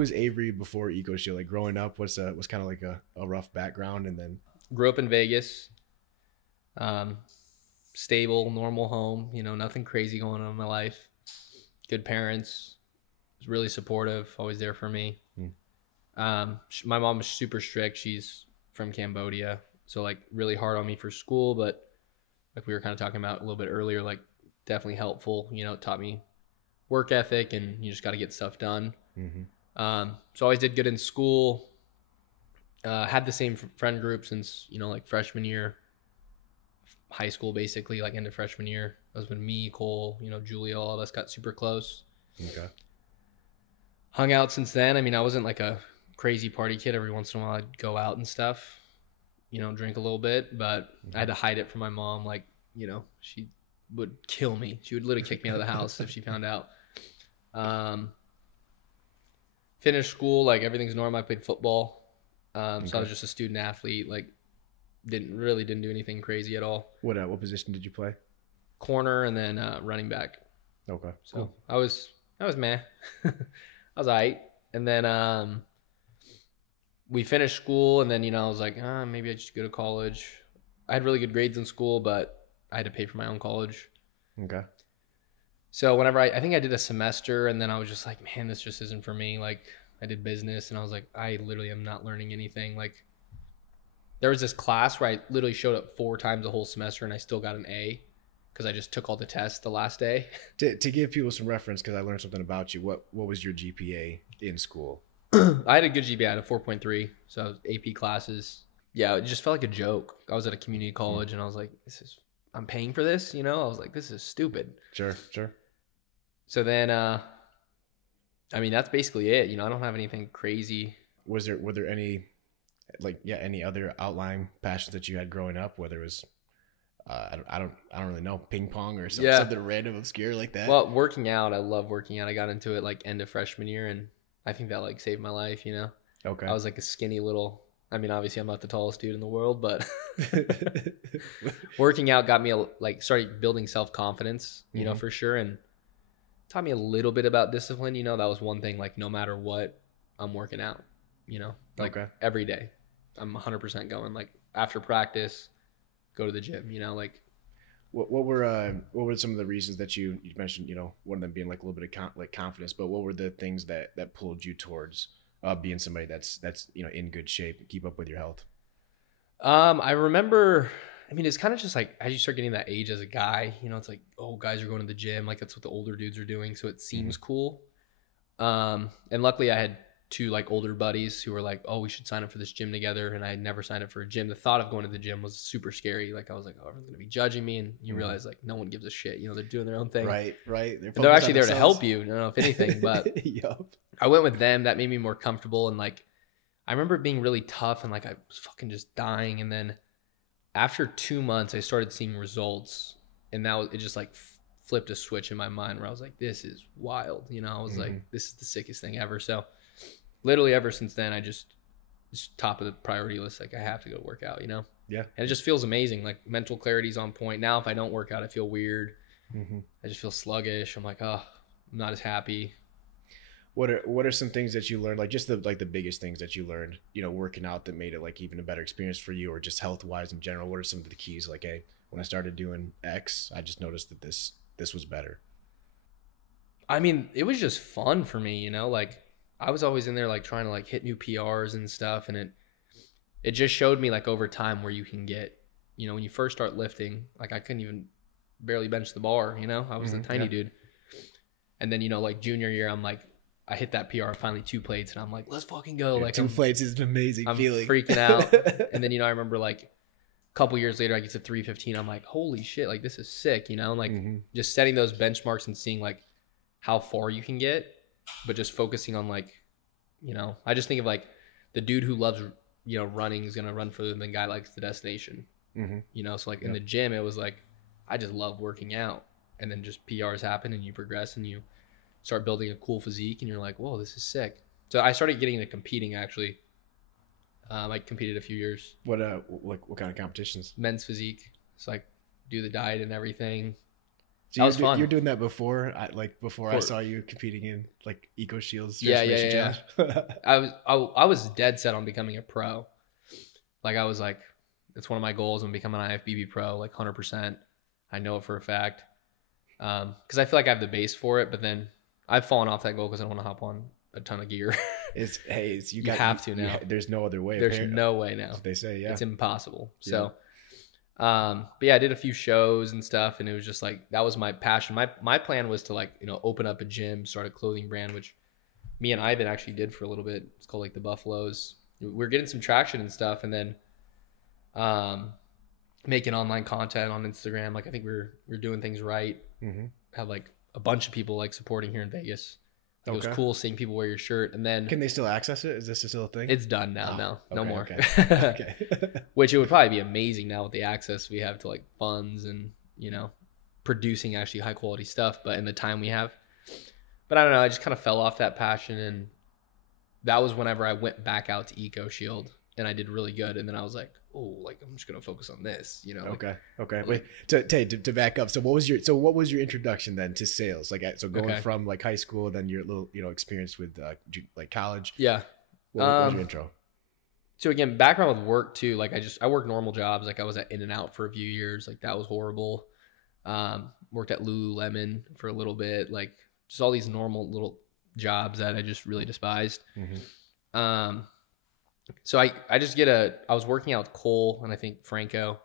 was Avery before Eco Shield? Like growing up, was kind of like a rough background, and then Grew up in Vegas. Um, Stable, normal home. Nothing crazy going on in my life. Good parents. Was really supportive. Always there for me. Hmm. My mom is super strict. She's from Cambodia, so like really hard on me for school, but like we were kind of talking about a little bit earlier, like definitely helpful. It taught me work ethic, and you just got to get stuff done. Mm-hmm. So always did good in school. Had the same friend group since like freshman year, high school basically, like into freshman year. That was when me, Cole, Julia, all of us got super close. Okay. Hung out since then. I mean, I wasn't like a crazy party kid. Every once in a while, I'd go out and stuff, drink a little bit, but I had to hide it from my mom. Like, she would kill me. She would literally kick me out of the house if she found out. Finished school, like everything's normal. I played football. So I was just a student athlete. Like, didn't do anything crazy at all. What position did you play? Corner and then running back. Okay. So Cool. I was meh. I was alright. And then we finished school, and then I was like, maybe I just go to college. I had really good grades in school, but I had to pay for my own college. Okay. So whenever I think I did a semester, and then I was just like, man, this just isn't for me. Like, I did business, and I was like, I literally am not learning anything. Like, there was this class where I literally showed up 4 times the whole semester, and I still got an A because I just took all the tests the last day. To give people some reference, because I learned something about you. What was your GPA in school? I had a good GPA. I had a 4.3, so AP classes. Yeah, it just felt like a joke. I was at a community college, and I was like, I'm paying for this, I was like, this is stupid. Sure. So then, I mean, that's basically it. I don't have anything crazy. Were there any, any other outlying passions that you had growing up? Whether it was, I don't really know, ping pong or something random, obscure like that. Well, working out, I love working out. I got into it like end of freshman year, and I think that like saved my life. Okay. I was like a skinny little. I mean, obviously, I'm not the tallest dude in the world, but working out got me started building self-confidence, for sure, and taught me a little bit about discipline. That was one thing. Like, no matter what, I'm working out. Every day, I'm 100% going. Like after practice, go to the gym. Like. What were some of the reasons that you mentioned? One of them being like a little bit of confidence, but what were the things that pulled you towards being somebody that's in good shape and keep up with your health? I remember. I mean, it's kind of just like as you start getting that age as a guy, it's like, oh, guys are going to the gym. Like that's what the older dudes are doing, so it seems cool. And luckily, I had 2 like older buddies who were like, oh, we should sign up for this gym together. And I had never signed up for a gym. The thought of going to the gym was super scary. Like I was like, oh, everyone's going to be judging me. And you realize like no one gives a shit. They're doing their own thing. Right. They're actually there to help you. I don't know if anything, but Yep. I went with them. That made me more comfortable. And like, I remember it being really tough and like I was fucking just dying. And then after 2 months, I started seeing results. And it just like flipped a switch in my mind where I was like, this is wild. I was like, this is the sickest thing ever. So literally ever since then, it's top of the priority list. Like I have to go work out, Yeah. And it just feels amazing. Like mental clarity's on point. Now, if I don't work out, I feel weird. I just feel sluggish. I'm like, oh, I'm not as happy. What are some things that you learned? Like just the biggest things that you learned, working out that made it like even a better experience for you, or just health wise in general? What are some of the keys? Like, hey, when I started doing X, I just noticed that this was better. I mean, it was just fun for me, like I was always in there like trying to like hit new PRs and stuff, and it just showed me like over time where you can get, when you first start lifting, like I couldn't even barely bench the bar, I was a tiny dude. And then, like junior year, I'm like, I hit that PR finally 2 plates, and I'm like, let's fucking go. Yeah, like 2 plates is an amazing feeling. I'm freaking out. And then, I remember like a couple years later, I get to 315. I'm like, holy shit, like this is sick, and like just setting those benchmarks and seeing like how far you can get, but just focusing on like, I just think of like the dude who loves, running is going to run further than the guy likes the destination, so like in the gym, it was like, I just love working out, and then just PRs happen and you progress and you start building a cool physique and you're like, whoa, this is sick. So I started getting into competing actually. I competed a few years. What kind of competitions? Men's physique. It's like do the diet and everything. So That was fun. you're doing that before I For, saw you competing in like Eco Shields yeah, Transformation Challenge. I was dead set on becoming a pro. Like I was like, it's one of my goals. I'm becoming an IFBB pro, like 100%. I know it for a fact. Because I feel like I have the base for it, but then I've fallen off that goal because I don't want to hop on a ton of gear. You have to now. There's no other way. There's no way now. That's what they say, yeah. It's impossible. Yeah. So, but yeah, I did a few shows and stuff, and it was just like that was my passion. My plan was to like open up a gym, start a clothing brand, which me and Ivan actually did for a little bit. It's called like the Buffaloes. We're getting some traction and stuff, and then making online content on Instagram. Like I think we're doing things right. Mm-hmm. Have like a bunch of people like supporting here in Vegas. It was Okay. cool seeing people wear your shirt. And then Can they still access it? Is this still a thing? it's done now. No more. Okay. Which it would probably be amazing now with the access we have to like funds and producing actually high quality stuff. But in the time we have, but I don't know. I just kind of fell off that passion, and that was whenever I went back out to Eco Shield, and I did really good. And then I was like, oh, like I'm just gonna focus on this, Okay. Wait, to back up. So what was your introduction then to sales? Like, so going from like high school, then your little experience with like college. Yeah. What was your intro? So again, background with work too. Like I worked normal jobs. Like I was at In-N-Out for a few years. Like that was horrible. Worked at Lululemon for a little bit. Like just all these normal little jobs that I just really despised. Mm-hmm. So I was working out with Cole and I think Franco.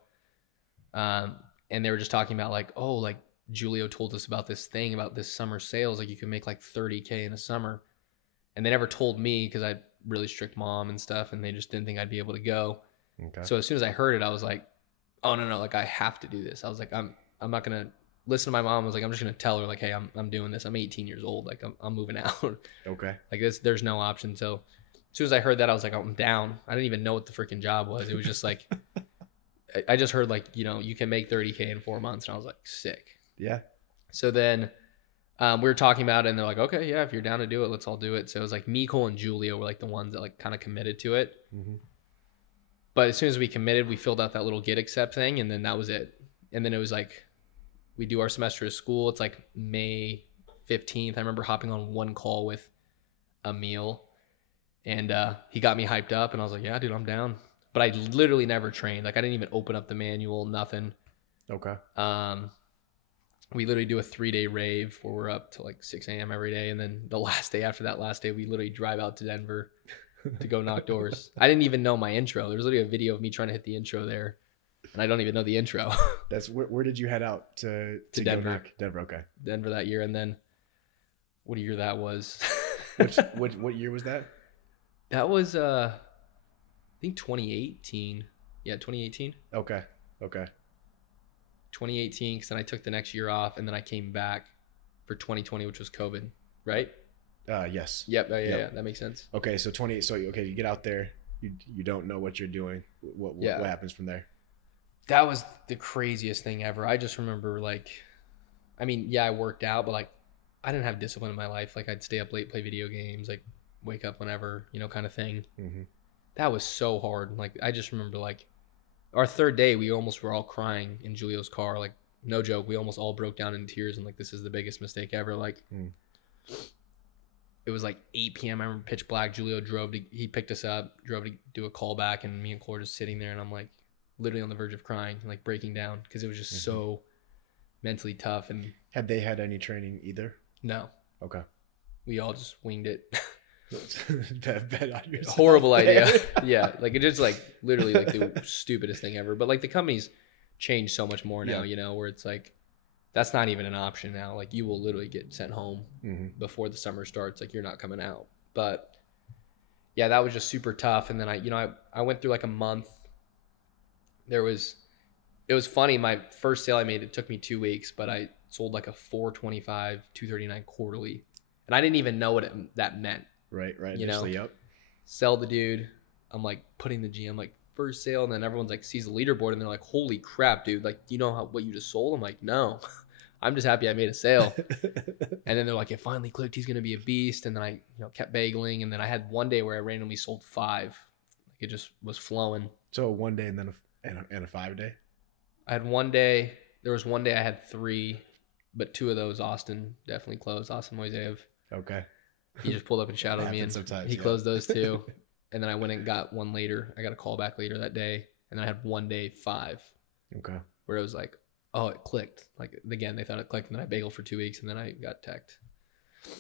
And they were just talking about like, oh, like Julio told us about this thing about this summer sales. Like you can make like 30K in a summer. And they never told me because I had really strict mom and stuff, and they just didn't think I'd be able to go. Okay. So as soon as I heard it, I was like, oh no, like I have to do this. I was like, I'm not gonna listen to my mom. I was like, I'm just gonna tell her like, hey, I'm doing this. I'm 18 years old. Like I'm moving out. Okay. Like there's no option. So as soon as I heard that, I was like, oh, I'm down. I didn't even know what the freaking job was. It was just like, I just heard like, you can make 30K in 4 months. And I was like, sick. Yeah. So then we were talking about it, and they're like, okay, yeah, if you're down to do it, let's all do it. So it was like me, Cole, and Julio were like the ones that like kind of committed to it. Mm-hmm. But as soon as we committed, we filled out that little get accept thing, and then that was it. And then it was like, we do our semester of school. It's like May 15th. I remember hopping on one call with Emil, and he got me hyped up, and I was like, yeah, dude, I'm down. But I literally never trained. Like I didn't even open up the manual, nothing. Okay. We literally do a 3-day rave where we're up to like 6 a.m. every day. And then the last day after that last day, we literally drive out to Denver to go knock doors. I didn't even know my intro. There's literally a video of me trying to hit the intro there, and I don't even know the intro. That's where did you head out to Denver? Go knock? Denver. Okay. Denver that year. And then what year that was? What year was that? That was, I think 2018. Yeah, 2018. Okay. 2018, because then I took the next year off, and then I came back for 2020, which was COVID, right? Yes. Yep. Yeah, that makes sense. Okay, so you get out there, you don't know what you're doing. What happens from there? That was the craziest thing ever. I just remember like, I mean, yeah, I worked out, but like I didn't have discipline in my life. Like I'd stay up late, play video games, like wake up whenever, kind of thing. Mm-hmm. That was so hard. Like I just remember like our third day, we almost were all crying in Julio's car. Like, no joke. We almost all broke down in tears, and like, this is the biggest mistake ever. Like, It was like 8 p.m. I remember pitch black. Julio he picked us up, drove to do a call back, and me and Cole were just sitting there, and I'm like, literally on the verge of crying and like breaking down because it was just so mentally tough. And had they had any training either? No. Okay. We all just winged it. Bet on yourself. Horrible idea. Yeah, like it just like literally like the stupidest thing ever. But like the company's changed so much more now, where it's like that's not even an option now. Like you will literally get sent home before the summer starts. Like you're not coming out. But yeah, that was just super tough. And then I went through like a month. It was funny. My first sale I made, it took me 2 weeks, but I sold like a 425, 239 quarterly, and I didn't even know what that meant. Right. Yep. Sell the dude. I'm like putting the GM like first sale, and then everyone's like sees the leaderboard and they're like, "Holy crap, dude! Like, do you know what you just sold?" I'm like, "No, I'm just happy I made a sale." And then they're like, "It finally clicked. He's gonna be a beast." And then I kept bageling, and then I had one day where I randomly sold 5. Like it just was flowing. So 1 day and then a 5 day. I had one day. There was one day I had 3. but 2 of those Austin definitely closed. Austin Moiseyev. Okay. He just pulled up and shouted at me, and he closed those 2. And then I went and got one later. I got a call back later that day, and then I had one day 5. Okay. Where it was like, oh, it clicked. Like again, they thought it clicked, and then I bailed for 2 weeks, and then I got teched.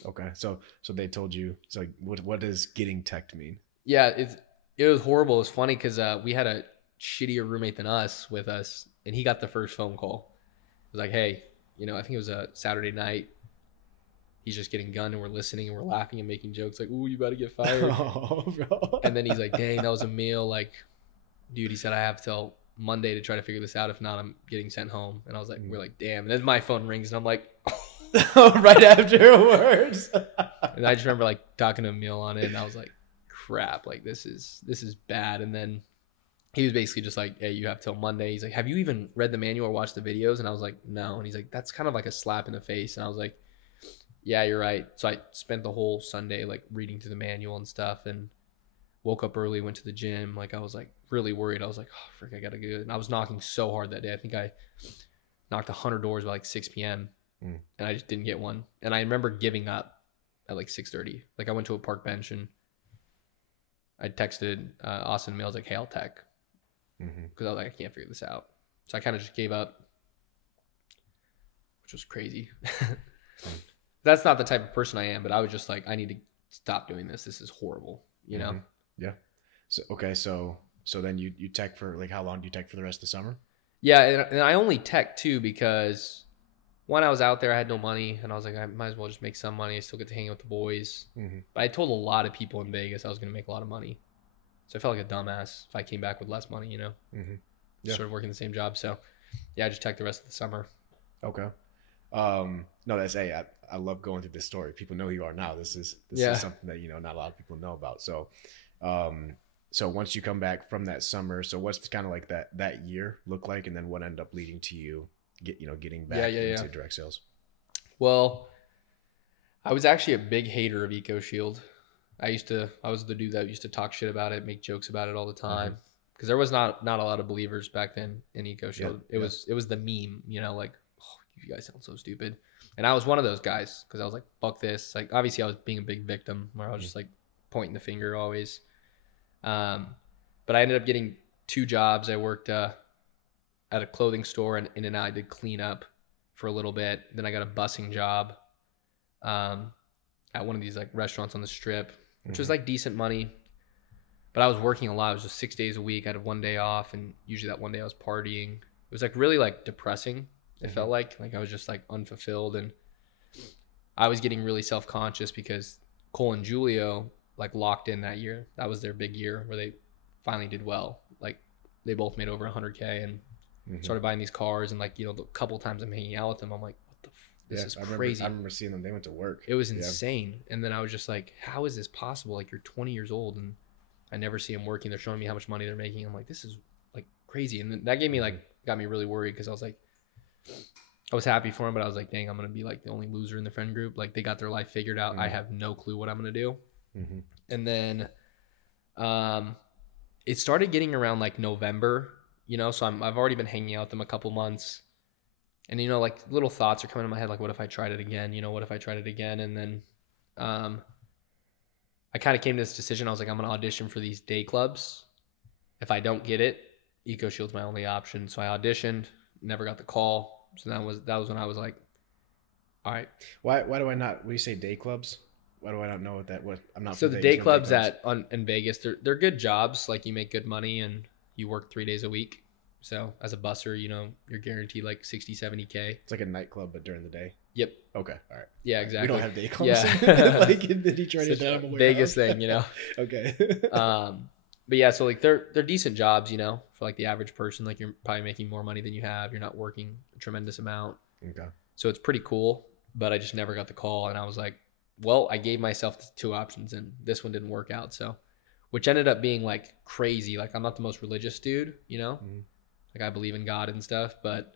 Okay. So they told you. It's like, what does getting teched mean? Yeah, it was horrible. It was funny because we had a shittier roommate than us with us, and he got the first phone call. It was like, hey, you know, I think it was a Saturday night. He's just getting gunned, and we're listening, and we're laughing and making jokes like, ooh, you about to get fired. Oh, bro. And then he's like, dang, that was a meal. Like, dude, he said, I have till Monday to try to figure this out. If not, I'm getting sent home. And I was like, we're like, damn. And then my phone rings, and I'm like, right afterwards. And I just remember like talking to Emil on it, and I was like, crap, like this is bad. And then he was basically just like, hey, you have till Monday. He's like, have you even read the manual or watched the videos? And I was like, no. And he's like, that's kind of like a slap in the face. And I was like, yeah, you're right. So I spent the whole Sunday like reading through the manual and stuff, and woke up early, went to the gym. Like I was like really worried. I was like, oh, frick, I gotta go. And I was knocking so hard that day. I think I knocked 100 doors by like 6 p.m. And I just didn't get one. And I remember giving up at like 6:30. Like I went to a park bench, and I texted Austin Mills like, hey, I'll tech. Because I was like, I can't figure this out. So I kind of just gave up, which was crazy. That's not the type of person I am, but I was just like, I need to stop doing this. This is horrible, you know? Yeah. So, okay. So then you tech for like, how long do you tech for the rest of the summer? Yeah. And I only tech too, because when I was out there, I had no money, and I was like, I might as well just make some money. I still get to hang out with the boys. But I told a lot of people in Vegas I was going to make a lot of money. So I felt like a dumbass if I came back with less money, you know? Sort of working the same job. So yeah, I just tech the rest of the summer. Okay. No, that's, hey, I love going through this story. People know who you are now. This is something that, you know, not a lot of people know about. So, so once you come back from that summer, so what's kind of like that year look like, and then what ended up leading to you getting back into direct sales? Well, I was actually a big hater of EcoShield. I was the dude that used to talk shit about it, make jokes about it all the time, because there was not a lot of believers back then in EcoShield. It was the meme, you know, like, oh, you guys sound so stupid. And I was one of those guys, because I was like, fuck this. Like, obviously I was being a big victim, where I was just like pointing the finger always. But I ended up getting 2 jobs. I worked at a clothing store, and in and out I did cleanup for a little bit. Then I got a busing job at one of these like restaurants on the Strip, which was like decent money. But I was working a lot. It was just 6 days a week. I had 1 day off, and usually that one day I was partying. It was like really like depressing. It felt like I was just like unfulfilled, and I was getting really self-conscious because Cole and Julio like locked in that year. That was their big year where they finally did well. Like they both made over 100K and started buying these cars. And like, you know, the couple times I'm hanging out with them, I'm like, what the this is crazy. I remember seeing them. They went to work. It was insane. And then I was just like, how is this possible? Like, you're 20 years old and I never see them working. They're showing me how much money they're making. I'm like, this is like crazy. And then that gave me like, got me really worried, because I was like, I was happy for them, but I was like, dang, I'm going to be like the only loser in the friend group. Like they got their life figured out. I have no clue what I'm going to do. And then it started getting around like November, you know, so I've already been hanging out with them a couple months. And, you know, like little thoughts are coming in my head, like, what if I tried it again? You know, what if I tried it again? And then I kind of came to this decision. I was like, I'm going to audition for these day clubs. If I don't get it, EcoShield's my only option. So I auditioned, never got the call. So that was when I was like, all right. Why do I not, when you say day clubs, why do I not know what I'm not. So the day clubs in Vegas, they're good jobs. Like you make good money and you work 3 days a week. So as a busser, you know, you're guaranteed like 60, 70K. It's like a nightclub, but during the day. Yep. Okay. All right. Yeah, exactly. We don't have day clubs. Yeah. Like in the Detroit Vegas thing, you know? Okay. But yeah, so like they're decent jobs, you know, for like the average person. Like you're probably making more money than you have. You're not working a tremendous amount. Okay. So it's pretty cool, but I just never got the call. And I was like, well, I gave myself 2 options and this one didn't work out. So, which ended up being like crazy. Like I'm not the most religious dude, you know, like I believe in God and stuff, but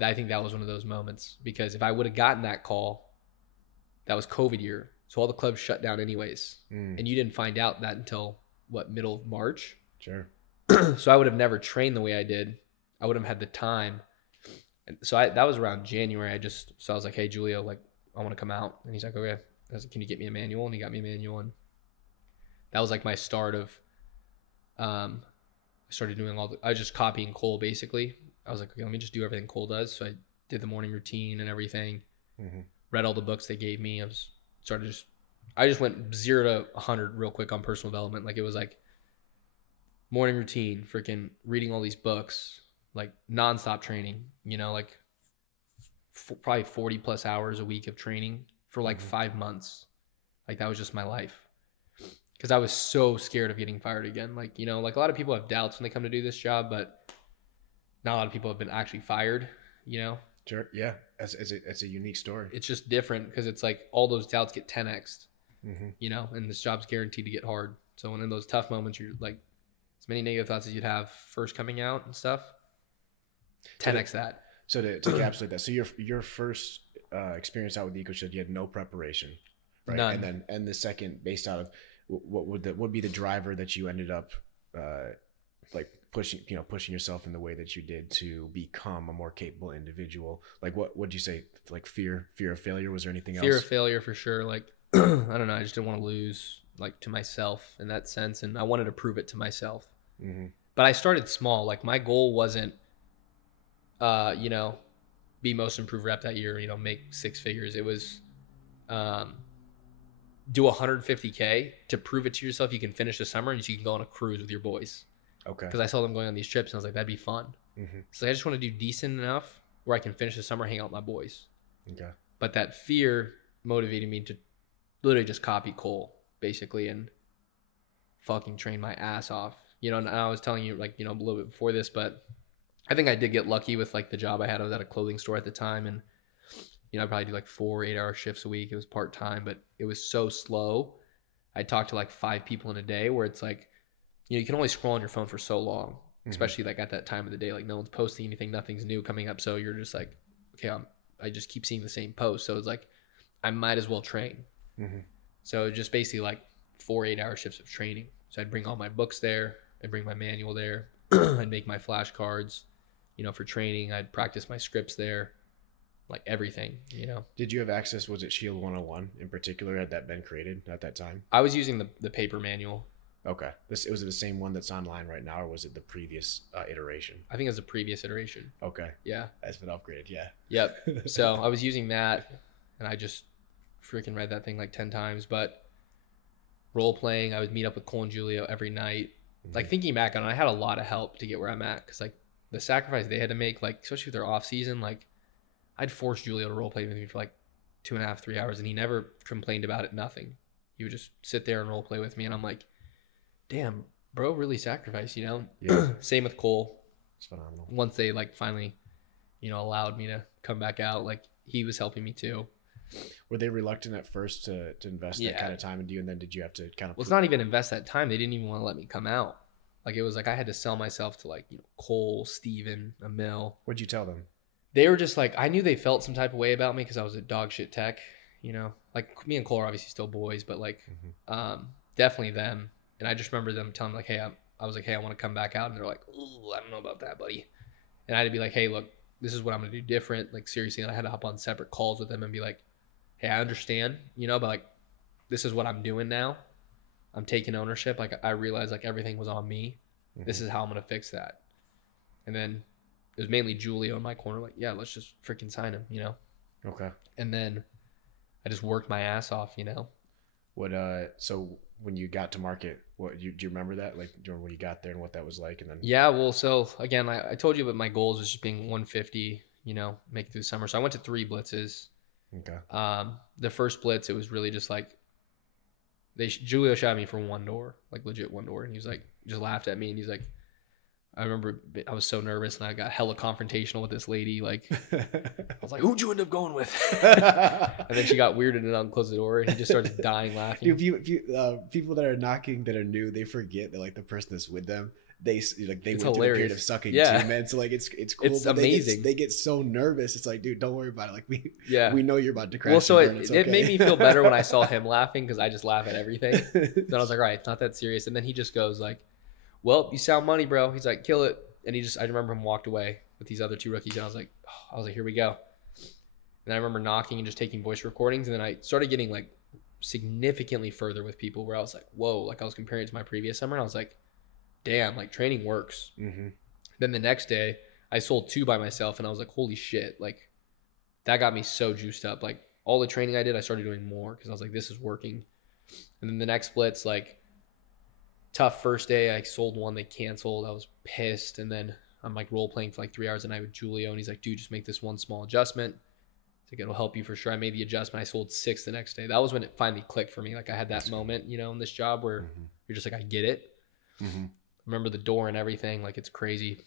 I think that was one of those moments, because if I would have gotten that call, that was COVID year. So all the clubs shut down anyways. And you didn't find out that until middle of March. Sure. So I would have never trained the way I did. I would have had the time. And so that was around January. So I was like, hey, Julio, like, I want to come out. And he's like, okay. I was like, can you get me a manual? And he got me a manual. And that was like my start of, I started doing I was just copying Cole basically. I was like, okay, let me just do everything Cole does. So I did the morning routine and everything, read all the books they gave me. I just went 0 to 100 real quick on personal development. Like it was like morning routine, freaking reading all these books, like nonstop training, you know, like probably 40 plus hours a week of training for like 5 months. Like that was just my life. Because I was so scared of getting fired again. Like, you know, like a lot of people have doubts when they come to do this job, but not a lot of people have been actually fired, you know? Sure. Yeah. It's a unique story. It's just different because it's like all those doubts get 10x'd, you know, and this job's guaranteed to get hard. So when in those tough moments, you're like, as many negative thoughts as you'd have first coming out and stuff, 10x that. So to encapsulate that, so your first experience out with the EcoShed, you had no preparation, right? None. And the second, based out of what would be the driver that you ended up like pushing yourself in the way that you did to become a more capable individual? Like what would you say? Like fear of failure? Was there anything else? Fear of failure for sure. Like I don't know. I just didn't want to lose like to myself in that sense, and I wanted to prove it to myself. But I started small. Like my goal wasn't, you know, be most improved rep that year. You know, make 6 figures. It was, do 150K to prove it to yourself. You can finish the summer and you can go on a cruise with your boys. Okay. Because I saw them going on these trips and I was like, that'd be fun. So I just want to do decent enough where I can finish the summer, hang out with my boys. Okay. But that fear motivated me to literally just copy Cole basically and fucking train my ass off. You know, and I was telling you like, you know, a little bit before this, but I think I did get lucky with like the job I had. I was at a clothing store at the time, and you know, I probably do like 4 8-hour shifts a week. It was part-time, but it was so slow. I talked to like 5 people in a day where it's like, you know, you can only scroll on your phone for so long, especially like at that time of the day. Like no one's posting anything, nothing's new coming up. So you're just like, okay, I just keep seeing the same post. So it's like, I might as well train. So just basically like 4 8-hour shifts of training. So I'd bring all my books there. I'd bring my manual there. I'd make my flashcards, you know, for training. I'd practice my scripts there. Like everything, you know. Did you have access? Was it Shield 101 in particular? Had that been created at that time? I was using the paper manual. Okay. Was it the same one that's online right now, or was it the previous iteration? I think it was the previous iteration. Okay. Yeah. That's been upgraded. Yeah. Yep. So I was using that, and I just freaking read that thing like 10 times. But role playing, I would meet up with Cole and Julio every night. Like thinking back on it, I had a lot of help to get where I'm at, because like the sacrifice they had to make, like especially with their off season, like I'd force Julio to role play with me for like 2.5, 3 hours, and he never complained about it. Nothing. He would just sit there and role play with me, and I'm like, damn, bro, really sacrificed, you know? Yeah. Same with Cole. It's phenomenal. Once they like finally, you know, allowed me to come back out, like he was helping me too. Were they reluctant at first to invest that kind of time into you, and then did you have to kind of? Well, it's not even invest that time. They didn't even want to let me come out. Like it was like I had to sell myself to like, you know, Cole, Steven, Emil. What'd you tell them? They were just like, I knew they felt some type of way about me because I was a dog shit tech, you know, like me and Cole are obviously still boys, but like, definitely them. And I just remember them telling me like, hey, I was like, hey, I want to come back out. And they're like, ooh, I don't know about that, buddy. And I had to be like, hey, look, this is what I'm going to do different. Like seriously. And I had to hop on separate calls with them and be like, hey, I understand, you know, but like, this is what I'm doing now. I'm taking ownership. Like I realized like everything was on me. This is how I'm going to fix that. And then it was mainly Julio in my corner, like, yeah, let's just freaking sign him, you know? Okay. And then I just worked my ass off, you know? So when you got to market, do you remember that? Like, do you remember when you got there and what that was like? And then yeah, well, so again, I told you about my goals was just being 150, you know, make it through the summer. So I went to 3 blitzes. Okay. The first blitz, it was really just like, Julio shot me for 1 door, like legit 1 door. And he was like, just laughed at me. And he's like, I remember I was so nervous and I got hella confrontational with this lady. Like, I was like, who'd you end up going with? And then she got weirded and unclosed the door and he just starts dying laughing. Dude, people that are knocking that are new, they forget that like the person that's with them, they went through a period of sucking too, man. So like it's cool. It's amazing. They get so nervous. It's like, dude, don't worry about it. Like we know you're about to crash. Well, so it made me feel better when I saw him laughing because I just laugh at everything. Then I was like, all right, it's not that serious. And then he just goes like, well, you sound money, bro. He's like, kill it. And I remember him walked away with these other 2 rookies, and I was like, here we go. And I remember knocking and just taking voice recordings, and then I started getting like significantly further with people where I was like, whoa, like I was comparing it to my previous summer, and I was like, damn, like training works. Then the next day I sold 2 by myself, and I was like, holy shit, like that got me so juiced up. Like all the training I did, I started doing more because I was like, this is working. And then the next splits, like tough first day, I sold 1, they canceled. I was pissed. And then I'm like role playing for like 3 hours a night with Julio, and he's like, dude, just make this one small adjustment. It's like, it'll help you for sure. I made the adjustment. I sold 6 the next day. That was when it finally clicked for me. Like I had that moment, you know, in this job where you're just like, I get it. Remember the door and everything. Like it's crazy.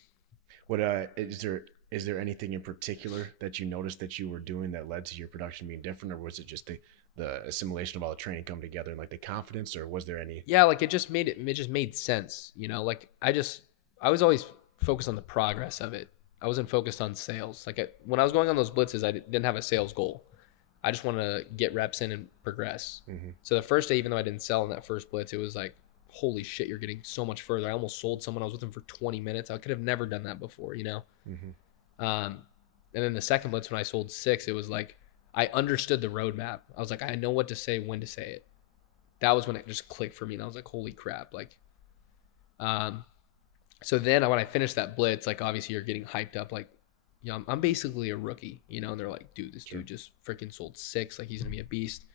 What is there anything in particular that you noticed that you were doing that led to your production being different, or was it just the assimilation of all the training come together and like the confidence, or was there any? Yeah, like it just made sense, you know. Like I was always focused on the progress of it. I wasn't focused on sales. Like when I was going on those blitzes, I didn't have a sales goal. I just wanted to get reps in and progress. So the first day, even though I didn't sell in that first blitz, it was like, holy shit, you're getting so much further. I almost sold someone. I was with them for 20 minutes. I could have never done that before, you know? And then the second blitz, when I sold 6, it was like, I understood the roadmap. I was like, I know what to say, when to say it. That was when it just clicked for me. And I was like, holy crap. Like, so then when I finished that blitz, like obviously you're getting hyped up. Like, you know, I'm basically a rookie, you know, and they're like, dude, this dude just freaking sold 6. Like he's going to be a beast.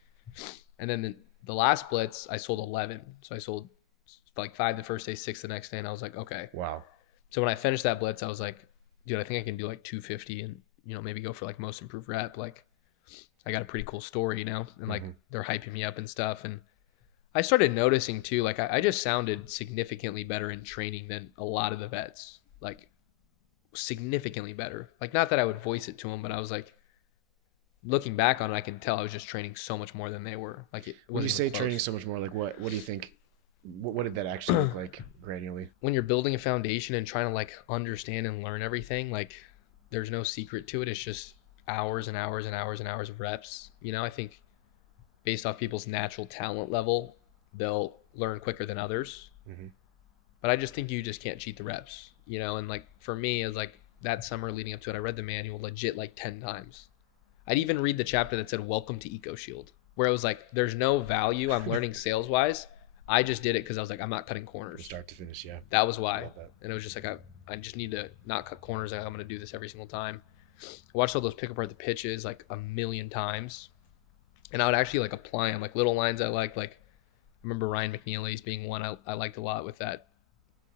And then the last blitz, I sold 11. So I sold like 5 the first day, 6 the next day. And I was like, okay. Wow. So when I finished that blitz, I was like, dude, I think I can do like 250 and, you know, maybe go for like most improved rep. Like I got a pretty cool story, you know, and like they're hyping me up and stuff. And I started noticing too, like I just sounded significantly better in training than a lot of the vets, like significantly better. Like not that I would voice it to them, but I was like, looking back on it, I can tell I was just training so much more than they were. Like it when you say training so much more, like what do you think? What did that actually look like granularly? When you're building a foundation and trying to like understand and learn everything, like there's no secret to it. It's just hours and hours and hours and hours of reps. You know, I think based off people's natural talent level, they'll learn quicker than others. But I just think you just can't cheat the reps, you know? And like for me, it was like that summer leading up to it, I read the manual legit like 10 times. I'd even read the chapter that said, welcome to EcoShield, where it was like, there's no value I'm learning sales wise. I just did it because I was like, I'm not cutting corners. From start to finish, yeah. That was why. And it was just like, I just need to not cut corners. I'm going to do this every single time. I watched all those pick apart the pitches like a million times. And I would actually like apply them, like little lines I liked. Like, I remember Ryan McNeely's being one I liked a lot with that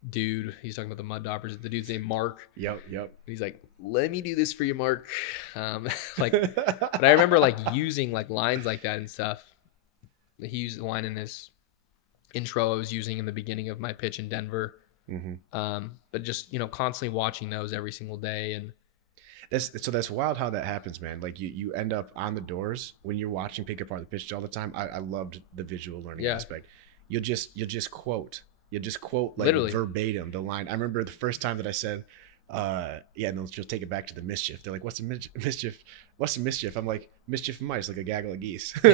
dude. He's talking about the Mud Doppers. The dude's named Mark. Yep. And he's like, let me do this for you, Mark. Like, but I remember like using like lines like that and stuff. He used the line in his intro I was using in the beginning of my pitch in Denver. But just, you know, constantly watching those every single day. And that's wild how that happens, man. Like you end up on the doors when you're watching pick apart the pitch all the time. I loved the visual learning aspect. You'll just quote like literally verbatim the line. I remember the first time that I said, and they'll just take it back to the mischief. They're like, what's the mischief? What's the mischief? I'm like, mischief of mice, like a gaggle of geese. I'm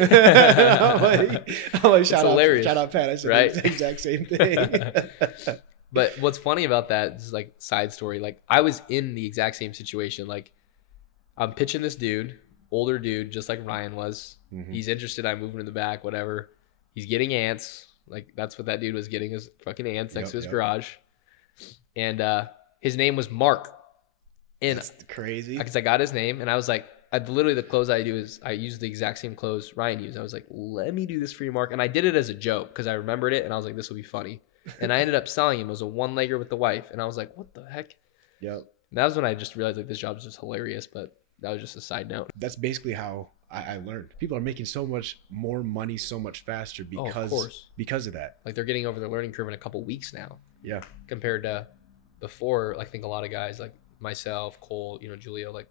like, shout out, Pat. I said the exact same thing. But what's funny about that is like side story. Like I was in the exact same situation. Like I'm pitching this dude, older dude, just like Ryan was. He's interested. I move him to the back, whatever. He's getting ants. Like that's what that dude was getting, is fucking ants next to his garage. And his name was Mark. And that's crazy. Because I got his name and I was like, literally the close I do is I use the exact same close Ryan used. I was like, let me do this for you, Mark. And I did it as a joke because I remembered it and I was like, this will be funny. And I ended up selling him. It was a one-legger with the wife. And I was like, what the heck? Yep. And that was when I just realized like this job is just hilarious. But that was just a side note. That's basically how I learned. People are making so much more money so much faster because of that. Like they're getting over their learning curve in a couple weeks now. Yeah. Compared to before, I think a lot of guys like myself, Cole, you know, Julio, like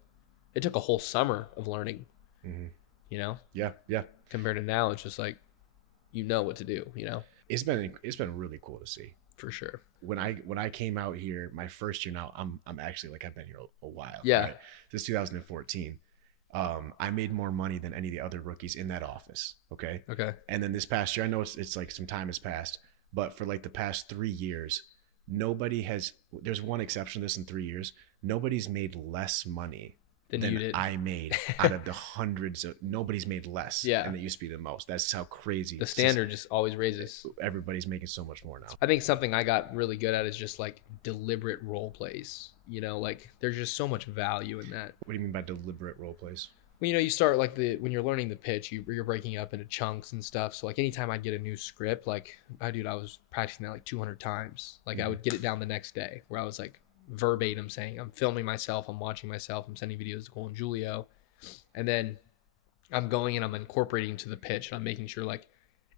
it took a whole summer of learning. You know? Yeah. Compared to now, it's just like you know what to do, you know? It's been really cool to see. For sure. When I came out here my first year, now I'm actually like I've been here a while. Yeah. Right? Since 2014. I made more money than any of the other rookies in that office. Okay. Okay. And then this past year, I know it's like some time has passed, but for like the past 3 years, there's one exception to this in 3 years. Nobody's made less money than than you did. I made out of the hundreds of, nobody's made less. Yeah. And it used to be the most. That's how crazy. The standard just always raises. Everybody's making so much more now. I think something I got really good at is just like deliberate role plays. You know, like there's just so much value in that. What do you mean by deliberate role plays? Well, you know, you start like when you're learning the pitch, you're breaking it up into chunks and stuff. So like anytime I'd get a new script, like I was practicing that like 200 times. Like I would get it down the next day where I was like verbatim saying, I'm filming myself, I'm watching myself, I'm sending videos to Cole and Julio. And then I'm going and I'm incorporating into the pitch and I'm making sure like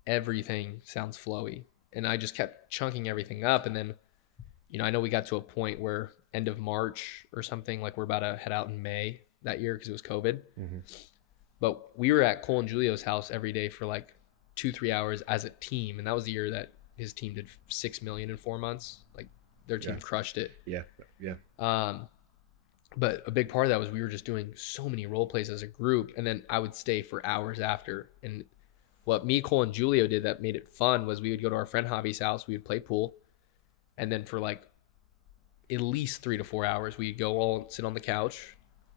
everything sounds flowy. And I just kept chunking everything up. And then, you know, I know we got to a point where end of March or something, like we're about to head out in May that year because it was COVID. Mm-hmm. But we were at Cole and Julio's house every day for like 2-3 hours as a team. And that was the year that his team did 6 million in 4 months. Like their team crushed it. Yeah. But a big part of that was we were just doing so many role plays as a group. And then I would stay for hours after. And what me, Cole, and Julio did that made it fun was we would go to our friend Javi's house. We would play pool. And then for like at least 3 to 4 hours, we'd go all sit on the couch.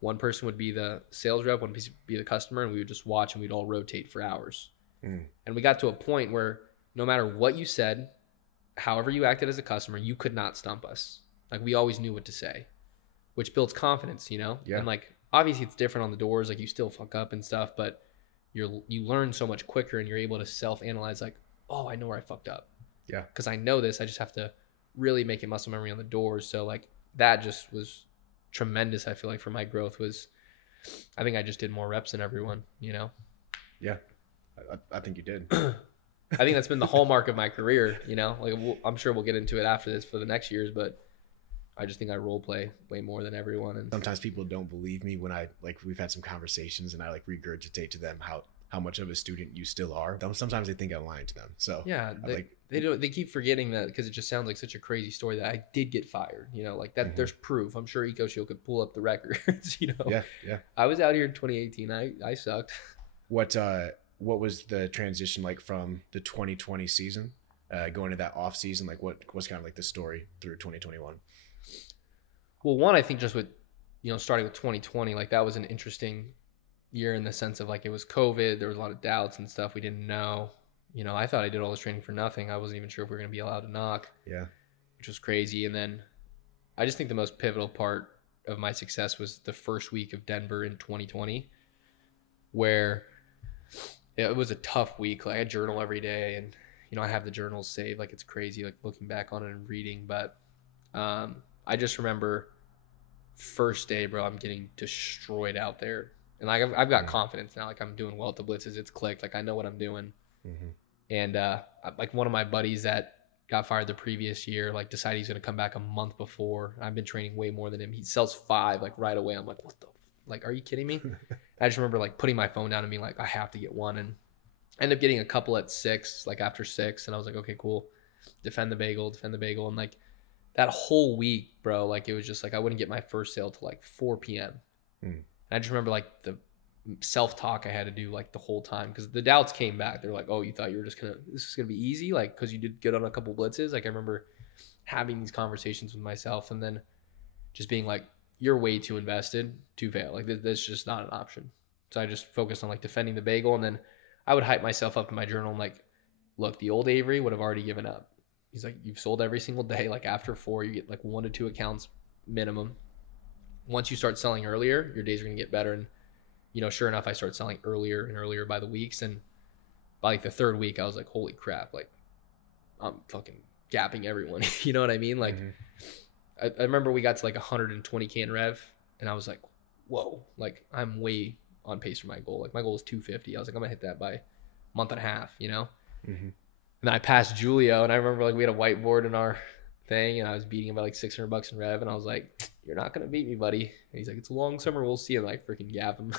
One person would be the sales rep, one person would be the customer, and we would just watch and we'd all rotate for hours. And we got to a point where no matter what you said, however you acted as a customer, you could not stump us. Like we always knew what to say, which builds confidence, you know? Yeah. And like obviously it's different on the doors, like you still fuck up and stuff, but you learn so much quicker and you're able to self-analyze like, oh, I know where I fucked up. Yeah. Because I know this, I just have to really make it muscle memory on the doors. So like that just was tremendous. I feel like for my growth I think I just did more reps than everyone, you know? Yeah. I think you did. I think that's been the hallmark of my career, you know, like I'm sure we'll get into it after this for the next years, but I just think I role play way more than everyone. And sometimes people don't believe me when we've had some conversations and I like regurgitate to them how much of a student you still are. Sometimes they think I'm lying to them. So yeah, they keep forgetting that because it just sounds like such a crazy story that I did get fired, you know, like that. Mm-hmm. There's proof. I'm sure EcoShield could pull up the records, you know? Yeah. I was out here in 2018. I sucked. What was the transition like from the 2020 season going to that off season? Like what was kind of like the story through 2021? Well, one, I think just with, you know, starting with 2020, like that was an interesting year in the sense of like it was COVID. There was a lot of doubts and stuff we didn't know. You know, I thought I did all this training for nothing. I wasn't even sure if we were going to be allowed to knock. Yeah. Which was crazy. And then I just think the most pivotal part of my success was the first week of Denver in 2020, where it was a tough week. Like I journal every day and, you know, I have the journals saved. Like it's crazy, like looking back on it and reading. But I just remember first day, bro, I'm getting destroyed out there. And like I've got confidence now. Like I'm doing well at the blitzes. It's clicked. Like I know what I'm doing. Mm-hmm. And like one of my buddies that got fired the previous year, like decided he's going to come back a month before. I've been training way more than him. He sells 5 like right away. I'm like, what the, like, are you kidding me? I just remember like putting my phone down and being like, I have to get one. And I ended up getting a couple at 6, like after 6. And I was like, okay, cool. Defend the bagel. And like that whole week, bro, like it was just like, I wouldn't get my first sale till like 4 p.m. And I just remember like the self-talk I had to do like the whole time because the doubts came back. They're like, oh, you thought you were just this is gonna be easy, like because you did good on a couple blitzes. Like I remember having these conversations with myself and then just being like, you're way too invested to fail. Like that's just not an option. So I just focused on like defending the bagel, and then I would hype myself up in my journal. I'm like, look, the old Avery would have already given up. He's like, you've sold every single day. Like after 4, you get like 1 to 2 accounts minimum. Once you start selling earlier, your days are gonna get better. And you know, sure enough, I started selling earlier and earlier by the weeks. And by like the 3rd week, I was like, holy crap, like I'm fucking gapping everyone. You know what I mean? Like I remember we got to like 120 can rev and I was like, whoa, like I'm way on pace for my goal. Like my goal is 250. I was like, I'm gonna hit that by a month and a half, you know? And then I passed Julio and I remember like we had a whiteboard in our thing and I was beating him by like $600 in rev and I was like, you're not gonna beat me, buddy. And he's like, it's a long summer, we'll see. And like freaking gap him.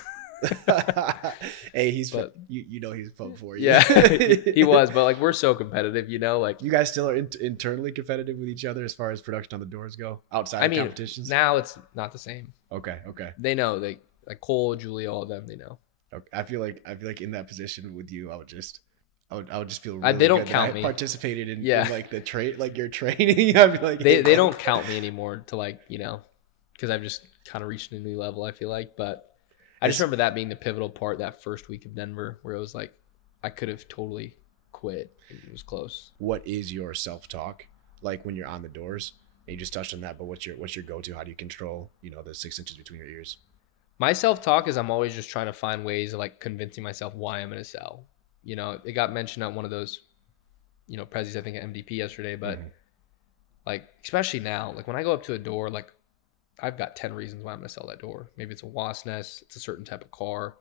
Hey, he's you know he's fun for you. Yeah, he was, but like we're so competitive, you know. Like you guys still are internally competitive with each other as far as production on the doors go outside of competitions. Now it's not the same. Okay. They know, like Cole, Julie, all of them, they know. Okay. I feel like in that position with you, I would just feel They really don't good that count I me. participated in, Yeah. in like the trade, like your training. I'd be like, They hey, they bro. don't count me anymore to like, you know, because I've just kind of reached a new level, I feel like. But I just It's, remember that being the pivotal part that first week of Denver where it was like I could have totally quit. It was close. what is your self-talk like when you're on the doors? And you just touched on that, but what's your go-to? How do you control, the 6 inches between your ears? My self-talk is I'm always just trying to find ways of like convincing myself why I'm going to sell. You know, it got mentioned at one of those, prezzies, I think at MDP yesterday, but like, especially now, like when I go up to a door, like I've got 10 reasons why I'm going to sell that door. Maybe it's a wasp nest. It's a certain type of car.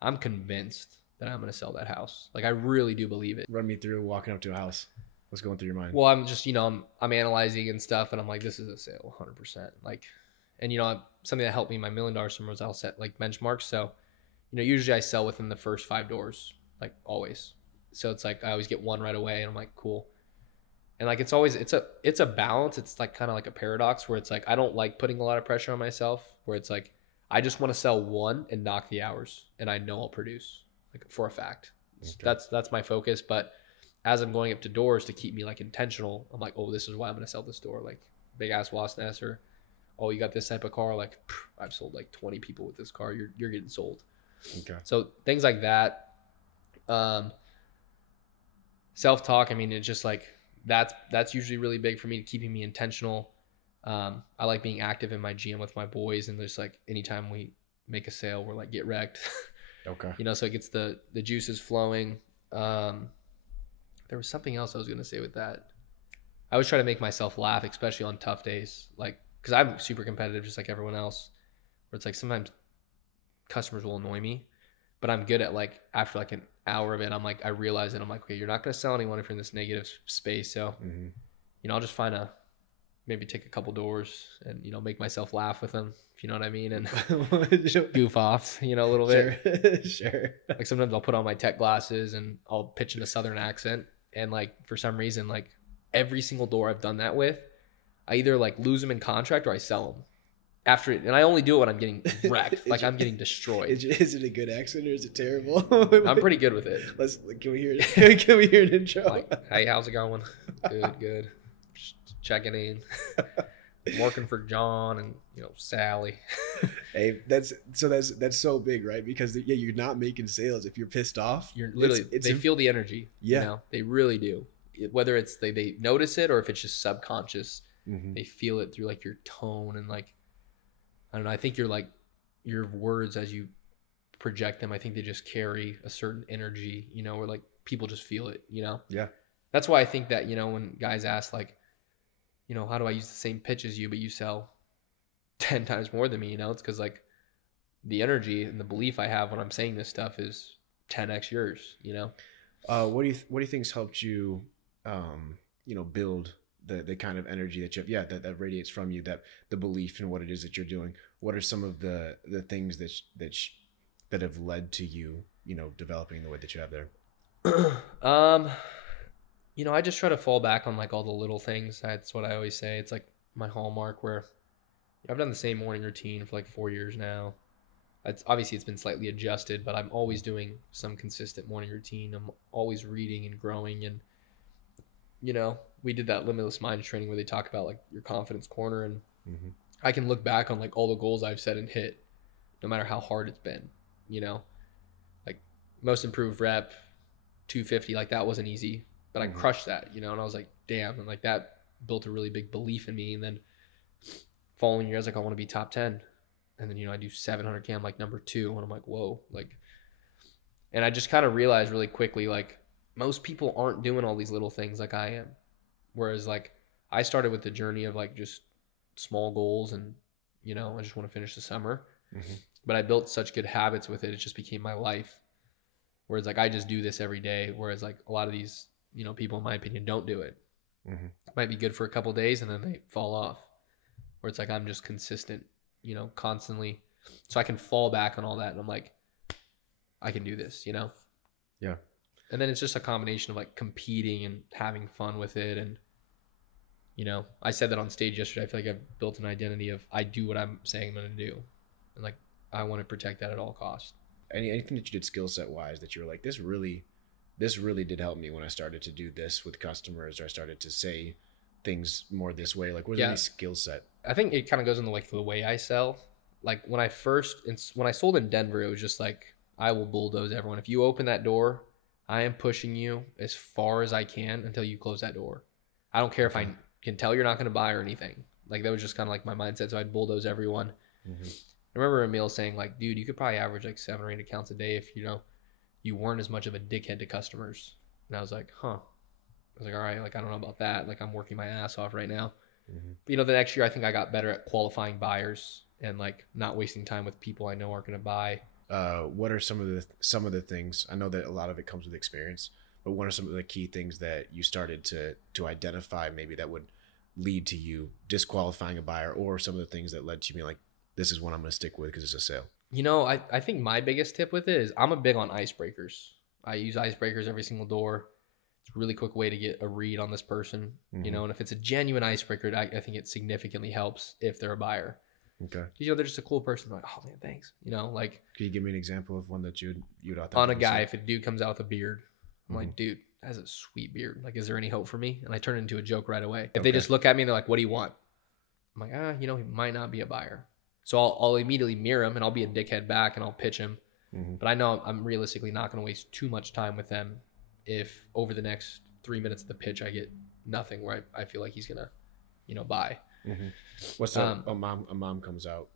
I'm convinced that I'm going to sell that house. Like I really do believe it. Run me through walking up to a house. What's going through your mind? Well, I'm just, I'm analyzing and stuff and I'm like, this is a sale 100%. Like, and something that helped me in my $1 million summer was I'll set like benchmarks. So, usually I sell within the first 5 doors, like always. So it's like, I always get one right away and I'm like, cool. And like, it's a balance. It's like kind of like a paradox where it's like, I don't like putting a lot of pressure on myself where it's like, I just want to sell one and knock the hours and I know I'll produce like for a fact. Okay. That's my focus. But as I'm going up to doors to keep me like intentional, I'm like, oh, this is why I'm going to sell this door. Like big ass wasp nest or, oh, you got this type of car. Like I've sold like 20 people with this car. You're getting sold. Okay. So things like that. Self-talk. I mean, it's just like, that's usually really big for me, keeping me intentional. I like being active in my GM with my boys, and there's like anytime we make a sale, we're like get wrecked. Okay. So it gets the juices flowing. There was something else I was gonna say with that. I always try to make myself laugh, especially on tough days, like because I'm super competitive, just like everyone else. Where it's like sometimes customers will annoy me, but I'm good at like after like an hour of it, I'm like I realize it. I'm like, okay, you're not gonna sell anyone if you're in this negative space, so I'll just maybe take a couple doors and make myself laugh with them, if you know what I mean, and goof off a little bit. Sure. Like sometimes I'll put on my tech glasses and I'll pitch in a southern accent, and like for some reason, like every single door I've done that with, I either like lose them in contract or I sell them after it, and I only do it when I'm getting wrecked. Like I'm getting destroyed. Is it a good accent or is it terrible? I'm pretty good with it. Can we hear it? Can we hear an intro? Like, hey, how's it going? Good. Just checking in. I'm working for John and Sally. Hey, that's so big, right? Because you're not making sales if you're pissed off. You're literally they feel the energy. Yeah, they really do. Whether it's they notice it or if it's just subconscious, they feel it through like your tone and like I don't know. I think you're like your words as you project them. I think they just carry a certain energy. Where like people just feel it. Yeah. That's why I think that when guys ask like, how do I use the same pitch as you, but you sell 10 times more than me? It's because like the energy and the belief I have when I'm saying this stuff is 10x yours. What do you think's helped you, build the kind of energy that you have, that radiates from you, that the belief in what it is that you're doing? What are some of the things that have led to you, developing the way that you have there? I just try to fall back on like all the little things. That's what I always say. It's like my hallmark where I've done the same morning routine for like 4 years now. It's been slightly adjusted, but I'm always doing some consistent morning routine. I'm always reading and growing. And, we did that Limitless Minds training where they talk about like your confidence corner. And I can look back on like all the goals I've set and hit, no matter how hard it's been, like most improved rep, 250, like that wasn't easy, but I crushed that, and I was like, damn. And like that built a really big belief in me. And then following year, I was like, I want to be top 10. And then, I do 700K, I'm like number 2. And I'm like, whoa, like, and I just kind of realized really quickly, like most people aren't doing all these little things like I am. Whereas like I started with the journey of like just small goals and, I just want to finish the summer, but I built such good habits with it. It just became my life. Whereas like, I just do this every day. Whereas like a lot of these, people in my opinion don't do it. It might be good for a couple of days and then they fall off. Where it's like, I'm just consistent, constantly. So I can fall back on all that. And I'm like, I can do this, Yeah. And then it's just a combination of like competing and having fun with it. And, I said that on stage yesterday. I feel like I've built an identity of I do what I'm saying I'm going to do. And like, I want to protect that at all costs. Anything that you did skill set wise that you were like, this really this really did help me when I started to do this with customers, or I started to say things more this way? Like, was there any skill set? I think it kind of goes in the way I sell. Like when I sold in Denver, it was just like, I will bulldoze everyone. If you open that door, I am pushing you as far as I can until you close that door. I don't care if I can tell you're not going to buy or anything. Like that was just kind of like my mindset. So I'd bulldoze everyone. Mm-hmm. I remember Emil saying like, dude, you could probably average like 7 or 8 accounts a day if, you weren't as much of a dickhead to customers. And I was like, huh. I was like, all right, like, I don't know about that. Like I'm working my ass off right now. Mm-hmm. But, the next year I think I got better at qualifying buyers and like not wasting time with people I know aren't going to buy. What are some of the things? I know that a lot of it comes with experience, but what are some of the key things that you started to identify maybe that would lead to you disqualifying a buyer, or some of the things that led to you being like, this is one I'm going to stick with because it's a sale? I think my biggest tip with it is I'm a big on icebreakers. I use icebreakers every single door. It's a really quick way to get a read on this person, mm-hmm. And if it's a genuine icebreaker, I think it significantly helps if they're a buyer. Okay. Because, they're just a cool person. Like, oh man, thanks. Like, can you give me an example of one that you'd on a guy, if a dude comes out with a beard, I'm like, dude, that has a sweet beard. Like, is there any hope for me? And I turn it into a joke right away. If they just look at me and they're like, what do you want? I'm like, he might not be a buyer. So I'll immediately mirror him and I'll be a dickhead back and I'll pitch him. Mm-hmm. But I know I'm realistically not going to waste too much time with them if over the next 3 minutes of the pitch I get nothing where I feel like he's going to, buy. Mm-hmm. What's up? A mom comes out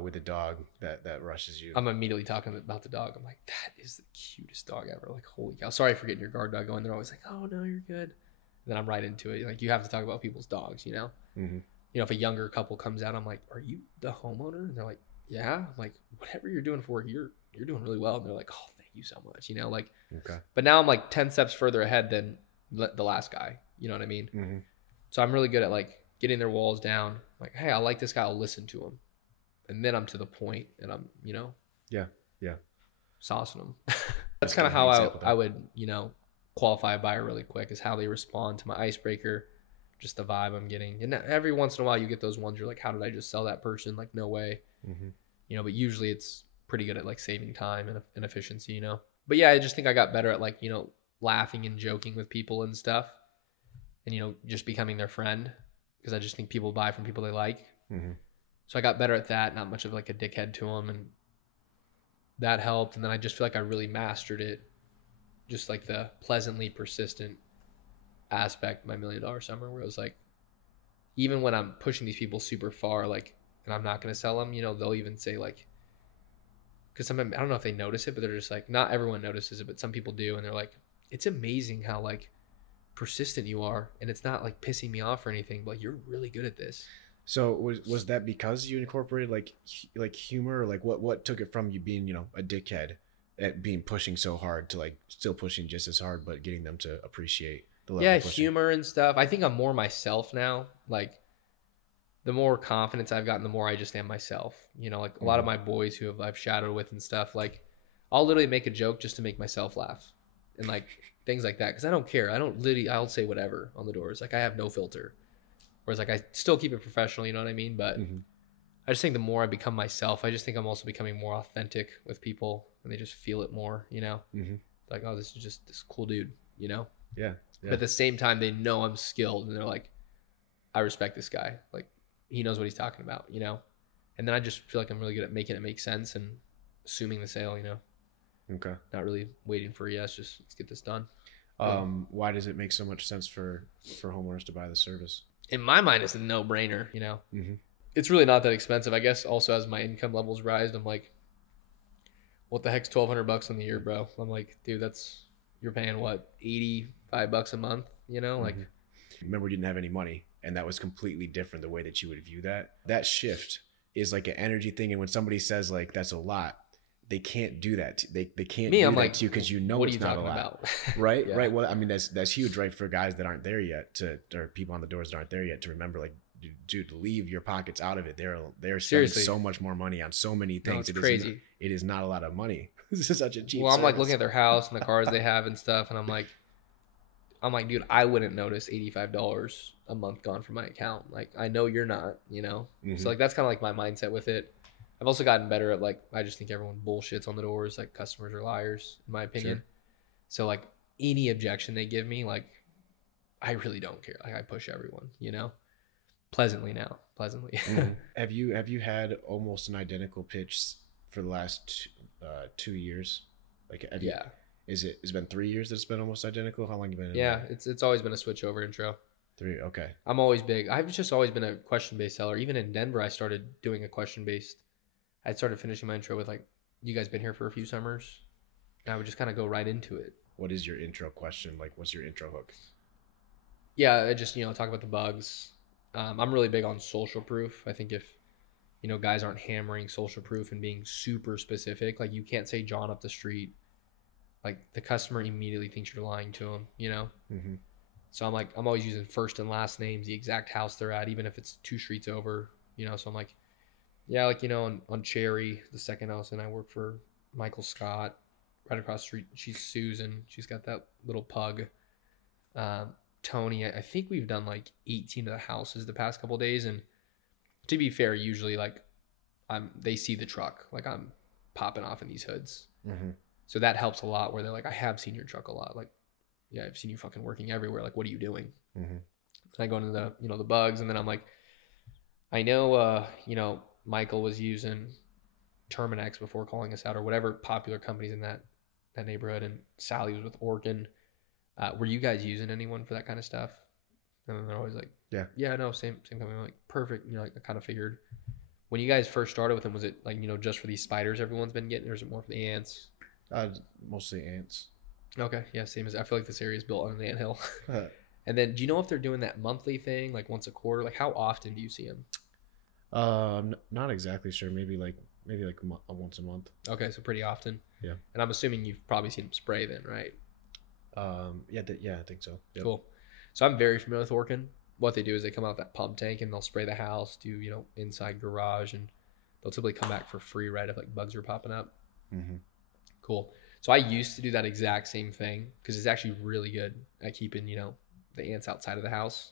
with a dog that rushes you. I'm immediately talking about the dog. I'm like, that is the cutest dog ever. Like, holy cow. Sorry for getting your guard dog going. They're always like, oh no, you're good. And then I'm right into it. Like, you have to talk about people's dogs, Mm-hmm. If a younger couple comes out, I'm like, are you the homeowner? And they're like, yeah. I'm like, whatever you're doing for work, you're doing really well. And they're like, oh, thank you so much. Like, okay. But now I'm like 10 steps further ahead than the last guy. You know what I mean? Mm-hmm. So I'm really good at like getting their walls down. Like, hey, I like this guy. I'll listen to him. And then I'm to the point and I'm, yeah, saucing them. That's kind of how I would, qualify a buyer really quick, is how they respond to my icebreaker, just the vibe I'm getting. And every once in a while you get those ones you're like, how did I just sell that person? Like, no way. Mm-hmm. But usually it's pretty good at like saving time and efficiency, But yeah, I just think I got better at like, laughing and joking with people and stuff and, just becoming their friend, because I just think people buy from people they like. Mm-hmm. So I got better at that, not much of like a dickhead to them, and that helped. And then I just feel like I really mastered it, just like the pleasantly persistent aspect of my $1 Million Summer, where it was like, even when I'm pushing these people super far, like, and I'm not going to sell them, they'll even say like, because sometimes I don't know if they notice it, but they're just like, not everyone notices it, but some people do, and they're like, it's amazing how like persistent you are, and it's not like pissing me off or anything, but like, you're really good at this. So was that because you incorporated like humor, or like what took it from you being, a dickhead at being pushing so hard to like still pushing just as hard, but getting them to appreciate the level of pushing? Humor and stuff. I think I'm more myself now. Like, the more confidence I've gotten, the more I just am myself. Like a lot of my boys who I've shadowed with and stuff, like I'll literally make a joke just to make myself laugh and like things like that. Because I don't care. I'll say whatever on the doors. Like, I have no filter. Whereas like I still keep it professional, you know what I mean? But mm-hmm. I just think the more I become myself, I just think I'm also becoming more authentic with people, and they just feel it more, Mm-hmm. Like, oh, this is just this cool dude, Yeah. But at the same time, they know I'm skilled, and they're like, I respect this guy. Like, he knows what he's talking about, And then I just feel like I'm really good at making it make sense and assuming the sale, Okay. Not really waiting for a yes, just let's get this done. Why does it make so much sense for homeowners to buy the service? In my mind, it's a no-brainer, Mm-hmm. It's really not that expensive. I guess also as my income levels rise, I'm like, what the heck's $1,200 on the year, bro? I'm like, dude, you're paying what, $85 a month, Like, mm-hmm. Remember, you didn't have any money, and that was completely different the way that you would view that. That shift is like an energy thing, and when somebody says like that's a lot, they can't do that. They can't do I'm that like, to you, because what it's not a lot, about? right? Yeah. Right. Well, I mean, that's huge, right? For guys that aren't there yet, or people on the doors that aren't there yet, to remember, like, dude, leave your pockets out of it. They're spending so much more money on so many things. No, it's crazy. It is not a lot of money. This is such a cheap. Well, I'm like looking at their house and the cars they have and stuff, and I'm like, dude, I wouldn't notice $85 a month gone from my account. Like, I know you're not, Mm-hmm. So like, that's kind of like my mindset with it. I've also gotten better at like, I just think everyone bullshits on the doors. Like, customers are liars, in my opinion. Sure. So like any objection they give me, like I really don't care. Like I push everyone, pleasantly now, pleasantly. Mm-hmm. Have you had almost an identical pitch for the last 2 years? Like have you? Yeah. It's been 3 years that it's been almost identical. How long you been in Yeah. there? It's always been a switch over intro. Three. Okay. I'm always big. I've just always been a question based seller. Even in Denver, I started doing a question based. I started finishing my intro with like, "You guys been here for a few summers?" And I would just kind of go right into it. What is your intro question? Like, what's your intro hook? Yeah, I just talk about the bugs. I'm really big on social proof. I think if guys aren't hammering social proof and being super specific, like you can't say John up the street. Like the customer immediately thinks you're lying to them. Mm-hmm. So I'm always using first and last names, the exact house they're at, even if it's 2 streets over. So I'm like, yeah, like on Cherry, the second house, and I work for Michael Scott, right across the street. She's Susan. She's got that little pug. Tony, I think we've done like 18 of the houses the past couple of days, and to be fair, usually like they see the truck, like I'm popping off in these hoods, so that helps a lot. Where they're like, I have seen your truck a lot, like yeah, I've seen you fucking working everywhere. Like, what are you doing? And I go into the bugs, and then I'm like, I know Michael was using Terminex before calling us out, or whatever popular companies in that neighborhood, and Sally was with Orkin. Were you guys using anyone for that kind of stuff? And then they're always like, yeah, no, same company. I'm like, perfect. Like I kind of figured. When you guys first started with them, was it like just for these spiders everyone's been getting, or is it more for the ants? Mostly ants. Okay, yeah, same as I feel like this area is built on an anthill. And then, do you know if they're doing that monthly thing, like once a quarter? Like, how often do you see them? Not exactly sure. Maybe like once a month. Okay, so pretty often. Yeah. And I'm assuming you've probably seen them spray then, right? Yeah, I think so. Yep. Cool. So I'm very familiar with Orkin. What they do is they come out that pump tank and they'll spray the house, do inside garage, and they'll typically come back for free, right? If like bugs are popping up. Cool. So I used to do that exact same thing because it's actually really good at keeping the ants outside of the house.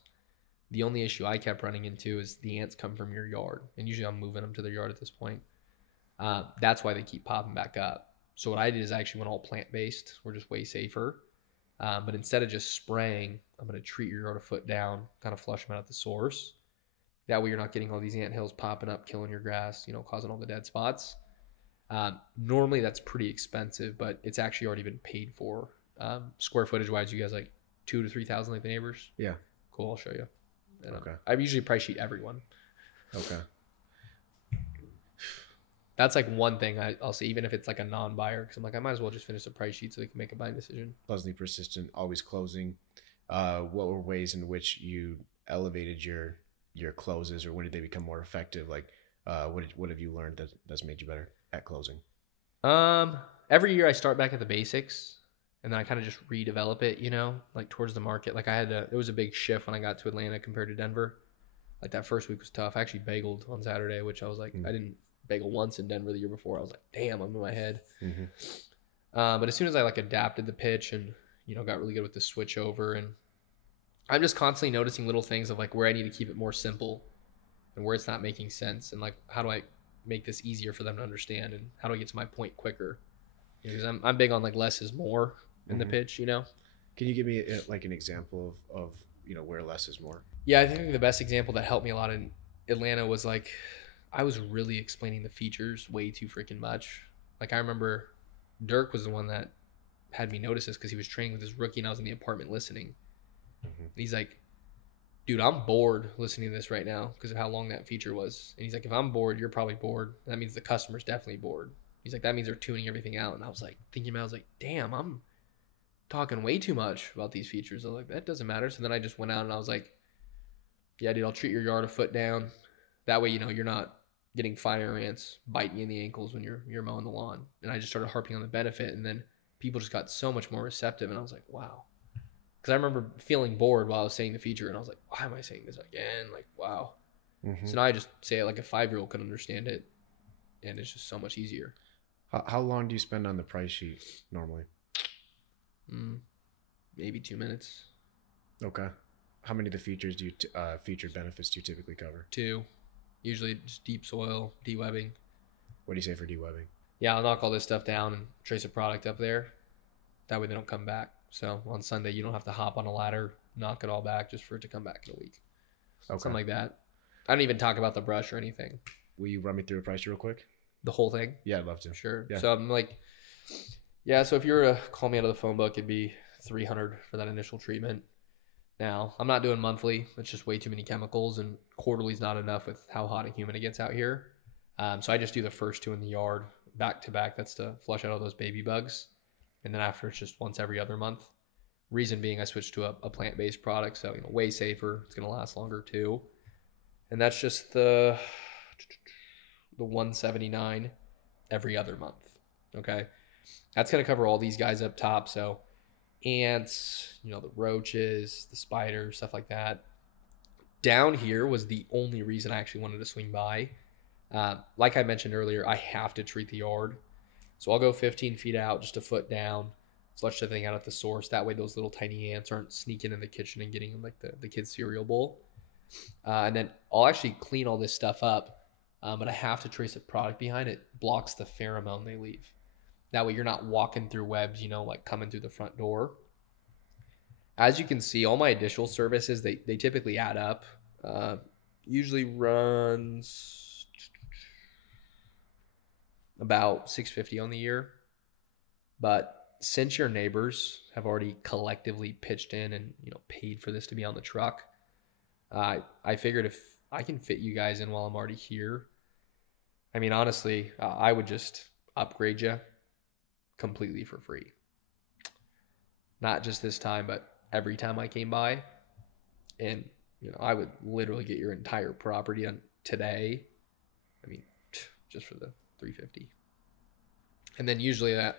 The only issue I kept running into is the ants come from your yard, and usually I'm moving them to their yard at this point. That's why they keep popping back up. So what I did is I actually went all plant-based. We're just way safer. But instead of just spraying, I'm going to treat your yard a foot down, kind of flush them out at the source. That way you're not getting all these ant hills popping up, killing your grass, causing all the dead spots. Normally that's pretty expensive, but it's actually already been paid for. Square footage wise, you guys like 2,000 to 3,000 like the neighbors? Yeah. Cool, I'll show you. And, okay. I usually price sheet everyone. Okay. That's like one thing I'll say, even if it's like a non-buyer, because I'm like, I might as well just finish the price sheet so they can make a buying decision. Pleasantly persistent, always closing. What were ways in which you elevated your closes, or when did they become more effective? Like, what have you learned that's made you better at closing? Every year I start back at the basics, and then I kind of just redevelop it, like towards the market. Like it was a big shift when I got to Atlanta compared to Denver. Like that first week was tough. I actually bageled on Saturday, which I was like, I didn't bagel once in Denver the year before. I was like, damn, I'm in my head. But as soon as I like adapted the pitch and got really good with the switch over, and I'm just constantly noticing little things of like where I need to keep it more simple and where it's not making sense, and like how do I make this easier for them to understand, and how do I get to my point quicker? Because I'm big on like less is more in the pitch. Can you give me like an example of where less is more? Yeah, I think the best example that helped me a lot in Atlanta was like I was really explaining the features way too freaking much. Like I remember Dirk was the one that had me notice this because he was training with his rookie and I was in the apartment listening. And he's like, dude, I'm bored listening to this right now because of how long that feature was. And he's like, if I'm bored, you're probably bored. That means the customer's definitely bored. He's like, that means they're tuning everything out. And I was like thinking about it, I was like, damn, I'm talking way too much about these features. I was like, that doesn't matter. So then I just went out and I was like, yeah, dude, I'll treat your yard a foot down. That way, you're not getting fire ants biting you in the ankles when you're mowing the lawn. And I just started harping on the benefit, and then people just got so much more receptive, and I was like, wow. Because I remember feeling bored while I was saying the feature, and I was like, why am I saying this again? Like, wow. So now I just say it like a 5-year-old could understand it, and it's just so much easier. How long do you spend on the price sheet normally? Maybe 2 minutes. Okay. How many of the features featured benefits do you typically cover? 2. Usually just deep soil, de-webbing. What do you say for de-webbing? Yeah, I'll knock all this stuff down and trace a product up there. That way they don't come back. So on Sunday, you don't have to hop on a ladder, knock it all back just for it to come back in a week. Okay. Something like that. I don't even talk about the brush or anything. Will you run me through a price real quick? The whole thing? Yeah, I'd love to. Sure. Yeah. So I'm like, yeah, so if you were to call me out of the phone book, it'd be $300 for that initial treatment. Now, I'm not doing monthly. It's just way too many chemicals, and quarterly is not enough with how hot and humid it gets out here. So I just do the first 2 in the yard back to back. That's to flush out all those baby bugs. And then after, it's just once every other month. Reason being, I switched to a plant-based product, so way safer. It's going to last longer too. And that's just the $179 every other month. Okay, that's going to cover all these guys up top. So ants, the roaches, the spiders, stuff like that. Down here was the only reason I actually wanted to swing by. Like I mentioned earlier, I have to treat the yard. So I'll go 15 feet out, just a foot down, flush everything out at the source. That way those little tiny ants aren't sneaking in the kitchen and getting like the kids' cereal bowl. And then I'll actually clean all this stuff up, but I have to trace a product behind it. Blocks the pheromone they leave. That way you're not walking through webs, like coming through the front door. As you can see, all my additional services, they typically add up. Usually runs about $650 on the year. But since your neighbors have already collectively pitched in and paid for this to be on the truck, I figured if I can fit you guys in while I'm already here, I mean, honestly, I would just upgrade you completely for free. Not just this time, but every time I came by. And, I would literally get your entire property on today. I mean, just for the $350. And then usually I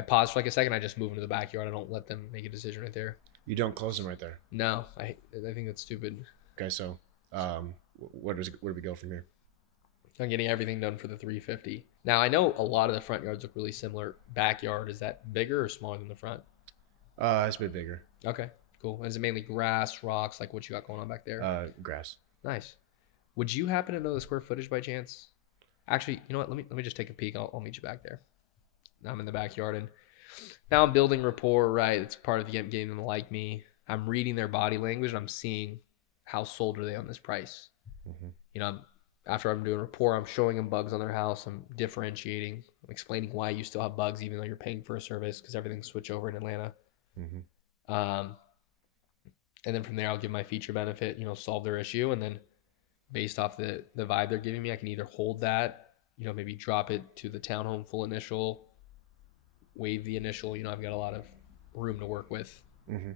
pause for like a second. I just move into the backyard. I don't let them make a decision right there. You don't close them right there? No, I think that's stupid. Okay, so where do we go from here? I'm getting everything done for the $350. Now, I know a lot of the front yards look really similar. Backyard, is that bigger or smaller than the front? It's a bit bigger. Okay, cool. Is it mainly grass, rocks, like what you got going on back there? Grass. Nice. Would you happen to know the square footage by chance? Actually, you know what? Let me just take a peek. I'll meet you back there. I'm in the backyard, and now I'm building rapport, right? It's part of getting them to like me. I'm reading their body language, and I'm seeing how sold are they on this price. Mm-hmm. After I'm doing rapport, I'm showing them bugs on their house. I'm differentiating. I'm explaining why you still have bugs even though you're paying for a service because everything's switched over in Atlanta. Mm-hmm. And then from there, I'll give my feature benefit, solve their issue. And then based off the vibe they're giving me, I can either hold that, maybe drop it to the townhome full initial, waive the initial. I've got a lot of room to work with. Mm-hmm.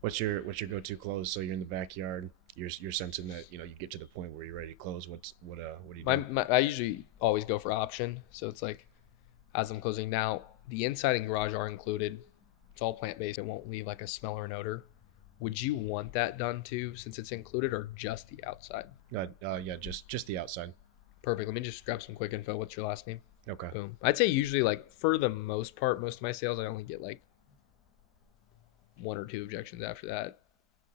What's your go-to close? So you're in the backyard. You're sensing that you get to the point where you're ready to close. What do you do? I usually always go for option. So it's like as I'm closing now, the inside and garage are included. It's all plant-based. It won't leave like a smell or an odor. Would you want that done too, since it's included, or just the outside? Yeah, just the outside. Perfect. Let me just grab some quick info. What's your last name? Okay. Boom. I'd say usually, like, for the most part, most of my sales, I only get like 1 or 2 objections after that,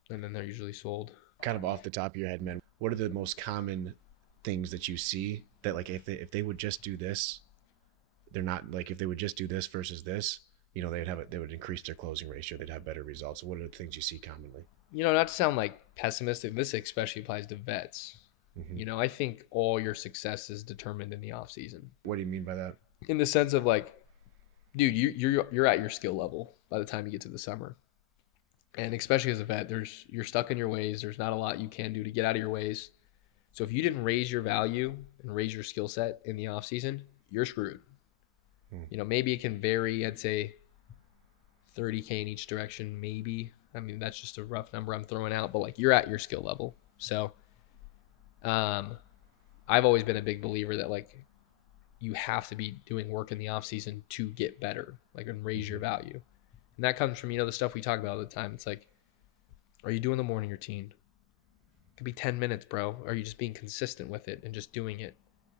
and then they're usually sold. Kind of off the top of your head, man, what are the most common things that you see that, like, if they would just do this, they're not, like, if they would just do this versus this, they would increase their closing ratio. They'd have better results. What are the things you see commonly? Not to sound like pessimistic, this especially applies to vets. Mm-hmm. I think all your success is determined in the off season. What do you mean by that? In the sense of, like, dude, you're at your skill level by the time you get to the summer. And especially as a vet, you're stuck in your ways. There's not a lot you can do to get out of your ways. So if you didn't raise your value and raise your skill set in the off season, you're screwed. Maybe it can vary. I'd say $30K in each direction, maybe. I mean, that's just a rough number I'm throwing out, but like you're at your skill level. So I've always been a big believer that like you have to be doing work in the off season to get better, like, and raise your value. And that comes from, the stuff we talk about all the time. It's like, are you doing the morning routine? It could be 10 minutes, bro. Are you just being consistent with it and just doing it?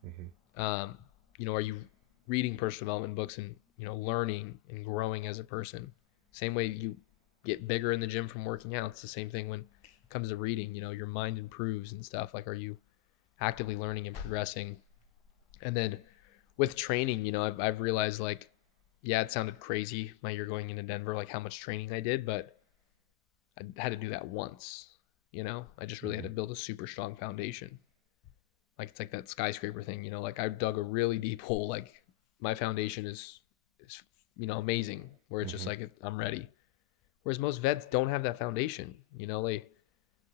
Mm-hmm. Are you reading personal development books and, learning and growing as a person? Same way you get bigger in the gym from working out. It's the same thing when it comes to reading. Your mind improves and stuff. Like, are you actively learning and progressing? And then with training, I've realized, like, Yeah, it sounded crazy my year going into Denver, like how much training I did, but I had to do that once. I just really had to build a super strong foundation. Like it's like that skyscraper thing, like I dug a really deep hole. Like my foundation is amazing. Where it's just Mm-hmm. like I'm ready. Whereas most vets don't have that foundation. They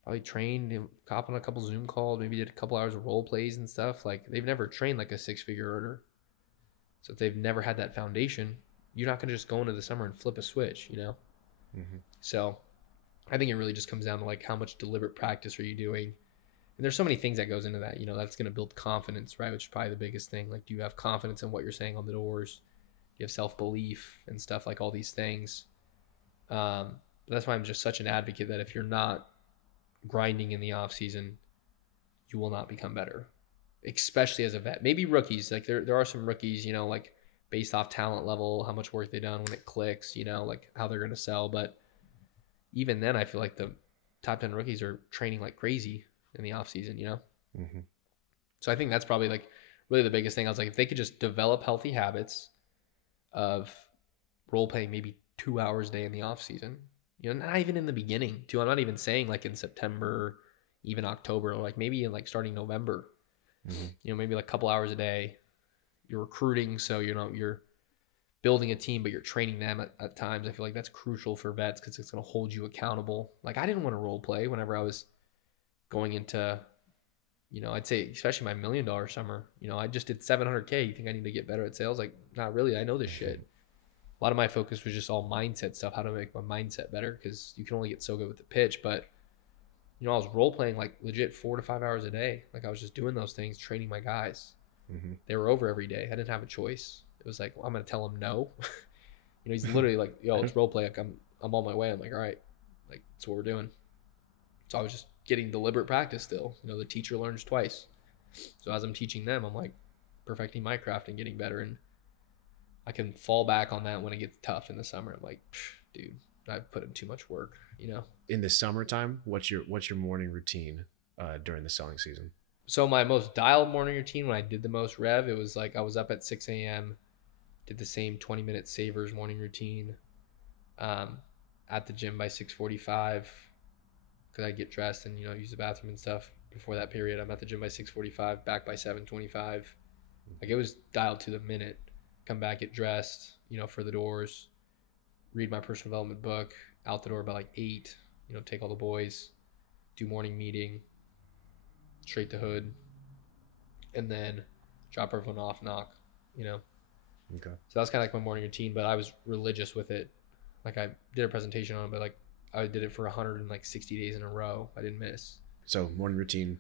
probably trained, cop on a couple Zoom calls, maybe did a couple hours of role plays and stuff. Like they've never trained like a 6-figure earner. So if they've never had that foundation, you're not going to just go into the summer and flip a switch. Mm-hmm. So I think it really just comes down to like how much deliberate practice are you doing? And there's so many things that goes into that. That's going to build confidence, right? Which is probably the biggest thing. Like, do you have confidence in what you're saying on the doors? Do you have self-belief and stuff, like all these things? That's why I'm just such an advocate that if you're not grinding in the off season, you will not become better, especially as a vet. Maybe rookies, like there are some rookies, like based off talent level, how much work they done when it clicks, like how they're going to sell. But even then, I feel like the top 10 rookies are training like crazy in the off season. Mm-hmm. So I think that's probably like really the biggest thing. I was like, if they could just develop healthy habits of role playing maybe 2 hours a day in the off season, not even in the beginning too. I'm not even saying like in September, even October, or like maybe in like starting November, Mm-hmm. maybe like a couple hours a day. You're recruiting, so you're building a team, but you're training them at times. I feel like that's crucial for vets because it's going to hold you accountable. Like I didn't want to role play whenever I was going into, I'd say especially my $1 million summer. I just did 700K. You think I need to get better at sales? Like not really. I know this Mm-hmm. shit. A lot of my focus was just all mindset stuff, how to make my mindset better because you can only get so good with the pitch. But I was role playing like legit 4 to 5 hours a day. Like I was just doing those things, training my guys. Mm-hmm. They were over every day. I didn't have a choice. It was like, well, I'm gonna tell him no. He's literally like, yo, it's role play. Like I'm on my way. I'm like, all right, like that's what we're doing. So I was just getting deliberate practice still. The teacher learns twice. So as I'm teaching them, I'm like perfecting my craft and getting better. And I can fall back on that when it gets tough in the summer. I'm like, dude, I've put in too much work. In the summertime, what's your morning routine during the selling season? So my most dialed morning routine when I did the most rev, it was like I was up at 6 a.m., did the same 20-minute savers morning routine, um, at the gym by 6:45 because I get dressed and use the bathroom and stuff before that period. I'm at the gym by 6:45, back by 7:25. Like it was dialed to the minute. Come back, get dressed, for the doors, read my personal development book, out the door by like 8. Take all the boys, do morning meeting, straight to hood, and then drop everyone off, knock. You know. Okay. So that's kind of like my morning routine, but I was religious with it. Like I did a presentation on it, but like I did it for 160 days in a row. I didn't miss. So morning routine.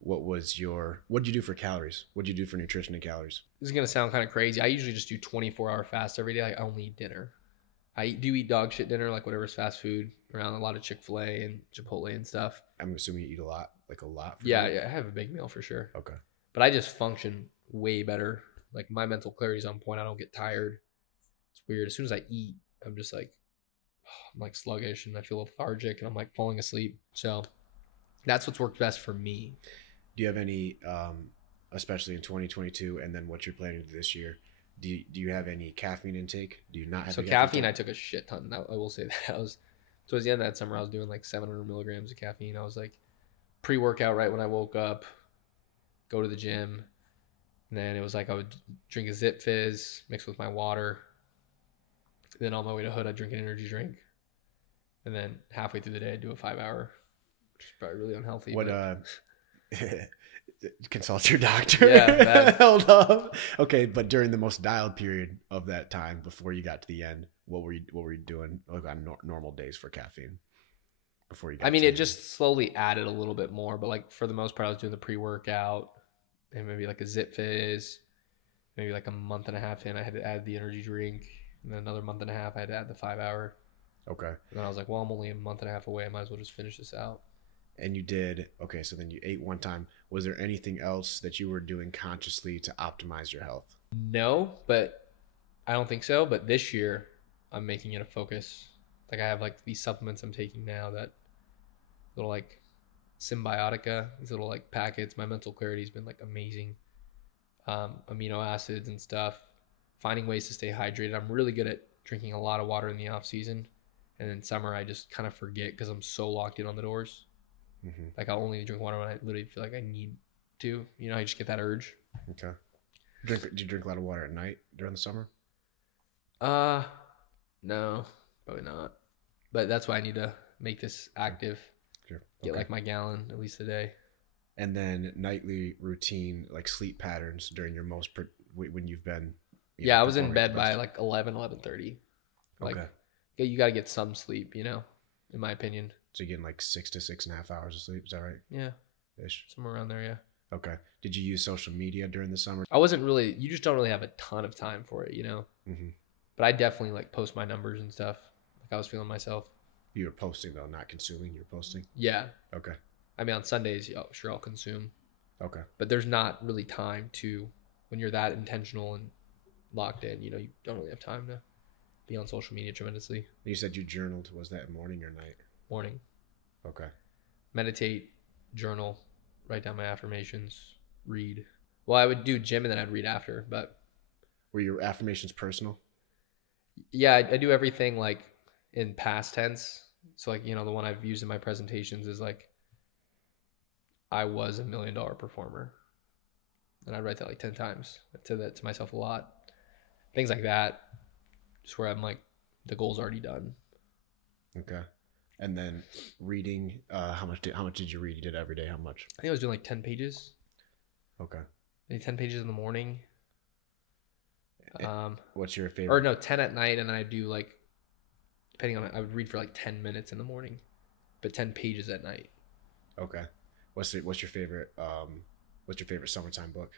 What'd you do for calories? What'd you do for nutrition and calories? This is gonna sound kind of crazy. I usually just do 24-hour fast every day. Like I only eat dinner. I do eat dog shit dinner, like whatever's fast food around, a lot of Chick-fil-A and Chipotle and stuff. I'm assuming you eat a lot, like a lot. Yeah, yeah, I have a big meal for sure. Okay. But I just function way better. Like my mental clarity's on point. I don't get tired. It's weird. As soon as I eat, I'm just like, I'm like sluggish and I feel lethargic and I'm like falling asleep. So that's what's worked best for me. Do you have any, especially in 2022, and then what you're planning to do this year? Do you have any caffeine intake? Do you not have? So caffeine, I took a shit ton. I will say that. Towards the end of that summer, I was doing like 700 milligrams of caffeine. I was like pre-workout right when I woke up, go to the gym, and then it was like I would drink a Zip Fizz mixed with my water. And then on my way to Hood, I'd drink an energy drink, and then halfway through the day, I'd do a 5-hour, which is probably really unhealthy. What but... consult your doctor. Yeah, Hold up. Okay, but during the most dialed period of that time before you got to the end, what were you doing like on normal days for caffeine before you got? I mean, it just slowly added a little bit more, but like for the most part, I was doing the pre-workout and maybe like a Zip Fizz. Maybe like a month and a half in, I had to add the energy drink, and then another month and a half, I had to add the 5-hour. Okay. And then I was like, well, I'm only a month and a half away. I might as well just finish this out. And you did, okay, so then you ate one time. Was there anything else that you were doing consciously to optimize your health? No, but I don't think so. But this year, I'm making it a focus. Like I have like these supplements I'm taking now, that little like Symbiotica, these little like packets. My mental clarity's been like amazing. Amino acids and stuff. finding ways to stay hydrated. I'm really good at drinking a lot of water in the off season, and then summer I just kind of forget because I'm so locked in on the doors. Like I'll only drink water when I literally feel like I need to. You know, I just get that urge. Okay. Do you drink a lot of water at night during the summer? No, probably not. But that's why I need to make this active. Sure. Get like my gallon at least a day. And then nightly routine, like sleep patterns during your when you've been. Yeah, I was in bed by like 11:30. Like, okay. You got to get some sleep, you know, in my opinion. So you're getting like 6 to 6.5 hours of sleep. Is that right? Yeah. Ish. Somewhere around there, yeah. Okay. Did you use social media during the summer? I wasn't really, you just don't really have a ton of time for it, you know? But I definitely like post my numbers and stuff. Like I was feeling myself. You were posting though, not consuming. You were posting? Yeah. Okay. I mean, on Sundays, sure, I'll consume. Okay. But there's not really time to, when you're that intentional and locked in, you know, you don't really have time to be on social media tremendously. You said you journaled. Was that morning or night? Morning. Okay. Meditate, journal, write down my affirmations, read. Well, I would do gym and then I'd read after, but. Were your affirmations personal? Yeah, I do everything like in past tense. So like, you know, the one I've used in my presentations is like, I was $1 million performer. And I write that like 10 times. I said that to myself a lot. Things like that. Just where I'm like, the goal's already done. Okay. And then reading, how much did you read? You did every day. How much? I think I was doing like 10 pages. Okay. Maybe 10 pages in the morning. What's your favorite? Or no, 10 at night. And then I do like, depending on it, I would read for like 10 minutes in the morning, but 10 pages at night. Okay. What's your favorite summertime book?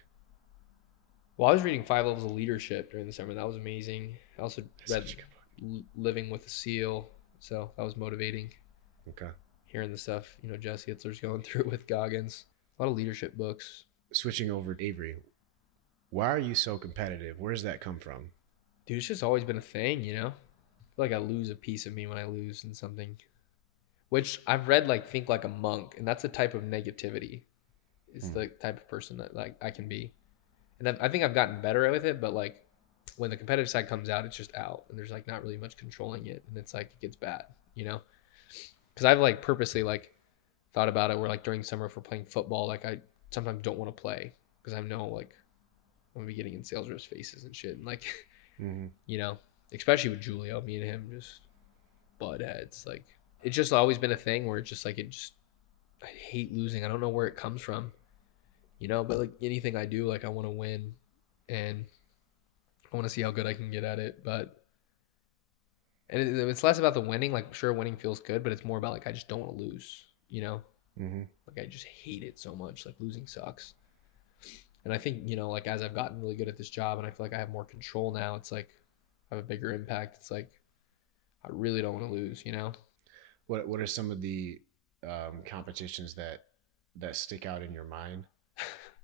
Well, I was reading 5 Levels of Leadership during the summer. That was amazing. I also read Living with a Seal. So that was motivating. Okay. Hearing the stuff, you know, Jesse Itzler's going through with Goggins. A lot of leadership books. Switching over to Avery. Why are you so competitive? Where does that come from? Dude, it's just always been a thing, you know? I feel like I lose a piece of me when I lose in something. Which I've read like Think Like a Monk. And that's a type of negativity. It's the type of person that like I can be. And I think I've gotten better with it, but like when the competitive side comes out, it's just out and there's like not really much controlling it. And it's like, it gets bad, you know? Cause I've like purposely like thought about it where like during summer, if we're playing football, like I sometimes don't want to play because I know like I'm gonna be getting in sales reps' faces and shit. And like, you know, especially with Julio, me and him just butt heads. Like it's just always been a thing where it's just like, I hate losing. I don't know where it comes from. You know, but like anything I do, like I want to win and I want to see how good I can get at it. But, and it's less about the winning. Like, sure, winning feels good, but it's more about like, I just don't want to lose, you know? Like, I just hate it so much. Like, losing sucks. And I think, you know, like as I've gotten really good at this job and I feel like I have more control now, it's like I have a bigger impact. It's like, I really don't want to lose, you know? What are some of the competitions that stick out in your mind?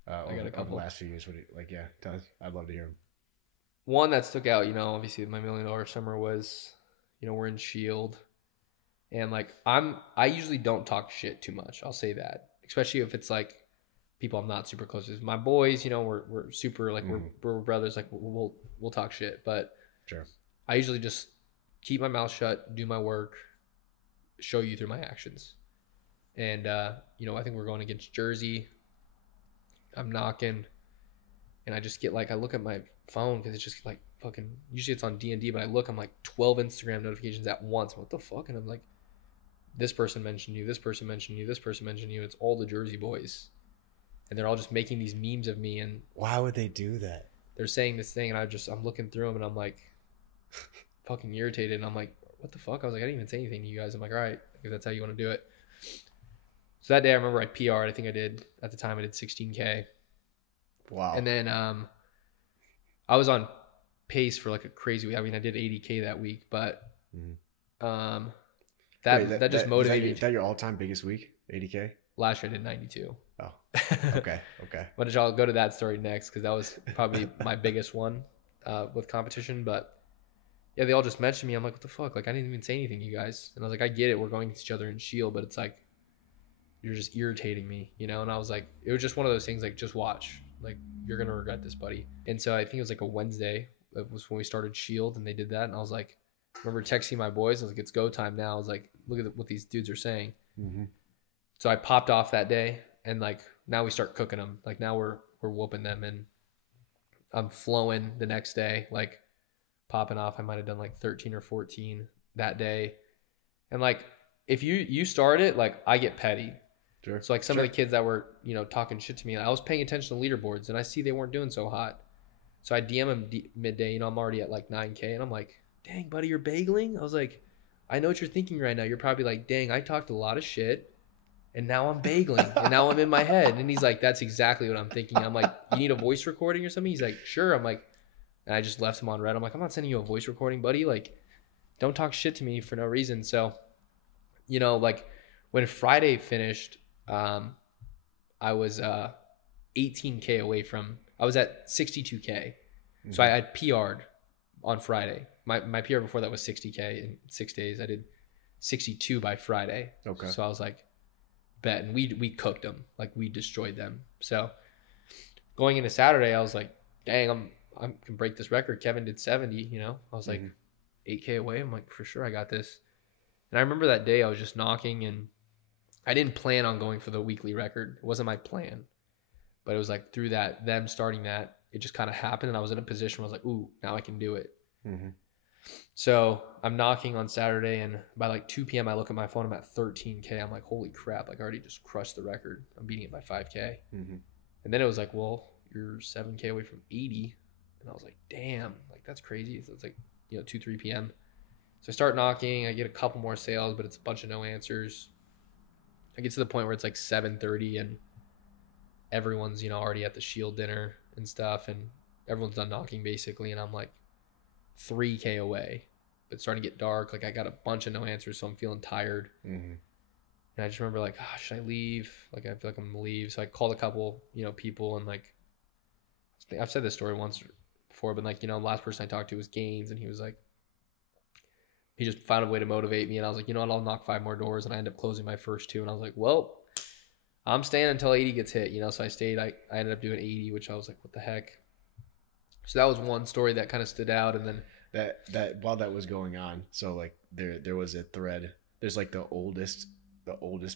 I got a couple. Over the last few years. I'd love to hear them. One that stuck out, you know, obviously my $1 million summer was, you know, we're in Shield, and like I usually don't talk shit too much. I'll say that, especially if it's like people I'm not super close with. My boys, you know, we're super like we're brothers. Like we'll talk shit, but sure. I usually just keep my mouth shut, do my work, show you through my actions, and you know, I think we're going against Jersey. I'm knocking, and I just get like, I look at my phone because it's just like fucking, usually it's on D&D, but I look, I'm like 12 Instagram notifications at once. What the fuck? And I'm like, this person mentioned you, this person mentioned you, this person mentioned you. It's all the Jersey boys. And they're all just making these memes of me. And why would they do that? They're saying this thing, and I'm looking through them, and I'm like fucking irritated. And I'm like, what the fuck? I was like, I didn't even say anything to you guys. I'm like, all right, if that's how you want to do it. So that day I remember I PR'd. I think I did, at the time I did 16K. Wow. And then I was on pace for like a crazy week. I mean, I did 80K that week, but that just motivated me. Is that your all-time biggest week, 80K? Last year I did 92. Oh, okay. But I'll go to that story next because that was probably my biggest one with competition. But yeah, they all just mentioned me. I'm like, what the fuck? Like, I didn't even say anything to you guys. And I was like, I get it. We're going against each other in Shield, but it's like, you're just irritating me, you know? And I was like, it was just one of those things like, just watch. Like, you're going to regret this, buddy. And so I think it was like a Wednesday. it was when we started Shield and they did that. And I was like, I remember texting my boys. I was like, it's go time now. I was like, look at what these dudes are saying. Mm-hmm. So I popped off that day, and like now we start cooking them. Like now we're whooping them, and I'm flowing the next day, like popping off. I might have done like 13 or 14 that day. And like if you start it, like I get petty. Sure. So like some of the kids that were, talking shit to me, I was paying attention to leaderboards and I see they weren't doing so hot. So I DM him midday, I'm already at like 9K and I'm like, dang, buddy, you're bageling? I was like, I know what you're thinking right now. You're probably like, dang, I talked a lot of shit and now I'm bageling and now I'm in my head. And he's like, that's exactly what I'm thinking. I'm like, you need a voice recording or something? He's like, sure. I'm like, and I just left him on red. I'm like, I'm not sending you a voice recording, buddy. Like, don't talk shit to me for no reason. So, like when Friday finished, I was 18K away from, I was at 62K. Mm-hmm. So I had PR'd on Friday. My PR before that was 60K in 6 days. I did 62 by Friday. Okay. So I was like, bet. And we cooked them. Like we destroyed them. So going into Saturday, I was like, dang, I can break this record. Kevin did 70, I was like 8K away. I'm like, for sure I got this. And I remember that day I was just knocking and I didn't plan on going for the weekly record. It wasn't my plan. But it was like through that, them starting that, it just kind of happened. And I was in a position where I was like, ooh, now I can do it. Mm-hmm. So I'm knocking on Saturday and by like 2 p.m. I look at my phone, I'm at 13K. I'm like, holy crap, like I already just crushed the record. I'm beating it by 5K. Mm-hmm. And then it was like, well, you're 7K away from 80. And I was like, damn, like that's crazy. So it's like, 2, 3 p.m. So I start knocking, I get a couple more sales, but it's a bunch of no answers. I get to the point where it's like 7:30 and everyone's, already at the Shield dinner and stuff. And everyone's done knocking basically. And I'm like 3K away, but it's starting to get dark. Like I got a bunch of no answers. So I'm feeling tired. Mm-hmm. And I just remember like, should I leave? Like, I feel like I'm going to leave. So I called a couple, people and like, I've said this story once before, but like, the last person I talked to was Gaines and he was like, he just found a way to motivate me. And I was like, you know what, I'll knock 5 more doors. And I ended up closing my first 2. And I was like, well, I'm staying until 80 gets hit, So I stayed, I ended up doing 80, which I was like, what the heck? So that was one story that kind of stood out. And then that while that was going on, so like there was a thread. There's like the oldest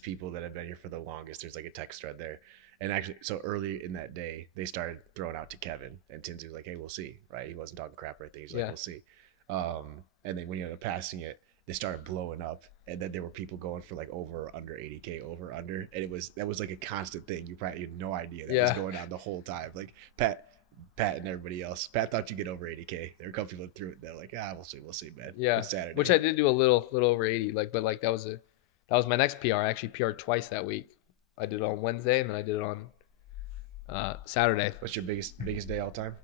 people that have been here for the longest. There's like a text thread there. And actually, so early in that day, they started throwing out to Kevin, and Tinsy was like, "Hey, we'll see." Right? He wasn't talking crap or anything. He's like, "We'll see." And then when you ended up passing it, they started blowing up, and then there were people going for like over or under 80K, over under, and that was like a constant thing. You had no idea that was going on the whole time. Like Pat and everybody else. Pat thought you'd get over 80K. There were a couple people that threw it. They're like, we'll see, man. Yeah, Saturday. Which I did do a little over 80. Like, but like that was my next PR. I actually PR'd twice that week. I did it on Wednesday and then I did it on Saturday. What's your biggest day all time?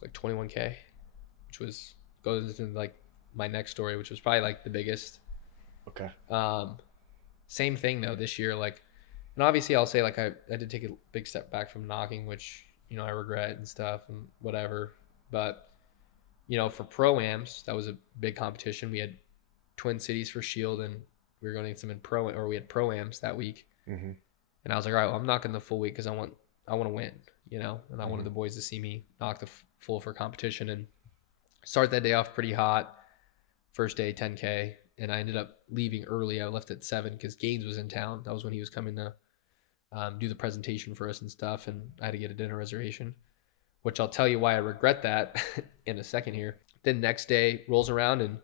Like 21K, which goes into like my next story, which was probably like the biggest. Okay. Same thing though this year, like, and obviously I'll say like I did take a big step back from knocking, which I regret and stuff and whatever. But for pro-ams, that was a big competition. We had Twin Cities for Shield and we were going to get some we had pro-ams that week. Mm-hmm. And I was like, all right, well, I'm knocking the full week because I want to win, and I wanted the boys to see me knock the full for competition and start that day off pretty hot. First day, 10K. And I ended up leaving early. I left at 7 because Gaines was in town. That was when he was coming to do the presentation for us and stuff. And I had to get a dinner reservation, which I'll tell you why I regret that in a second here. Then next day rolls around and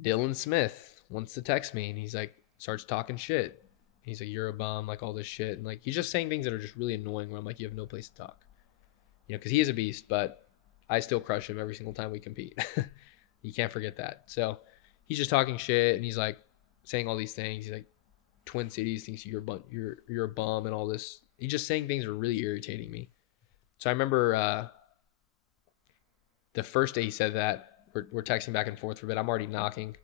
Dylan Smith wants to text me and he's like, starts talking shit. He's like, you're a bum, like all this shit. And like, he's just saying things that are just really annoying where I'm like, you have no place to talk, because he is a beast, but I still crush him every single time we compete. You can't forget that. So he's just talking shit and he's like saying all these things. He's like, Twin Cities thinks you're a bum and all this. He's just saying things that are really irritating me. So I remember the first day he said that, we're texting back and forth for a bit. I'm already knocking.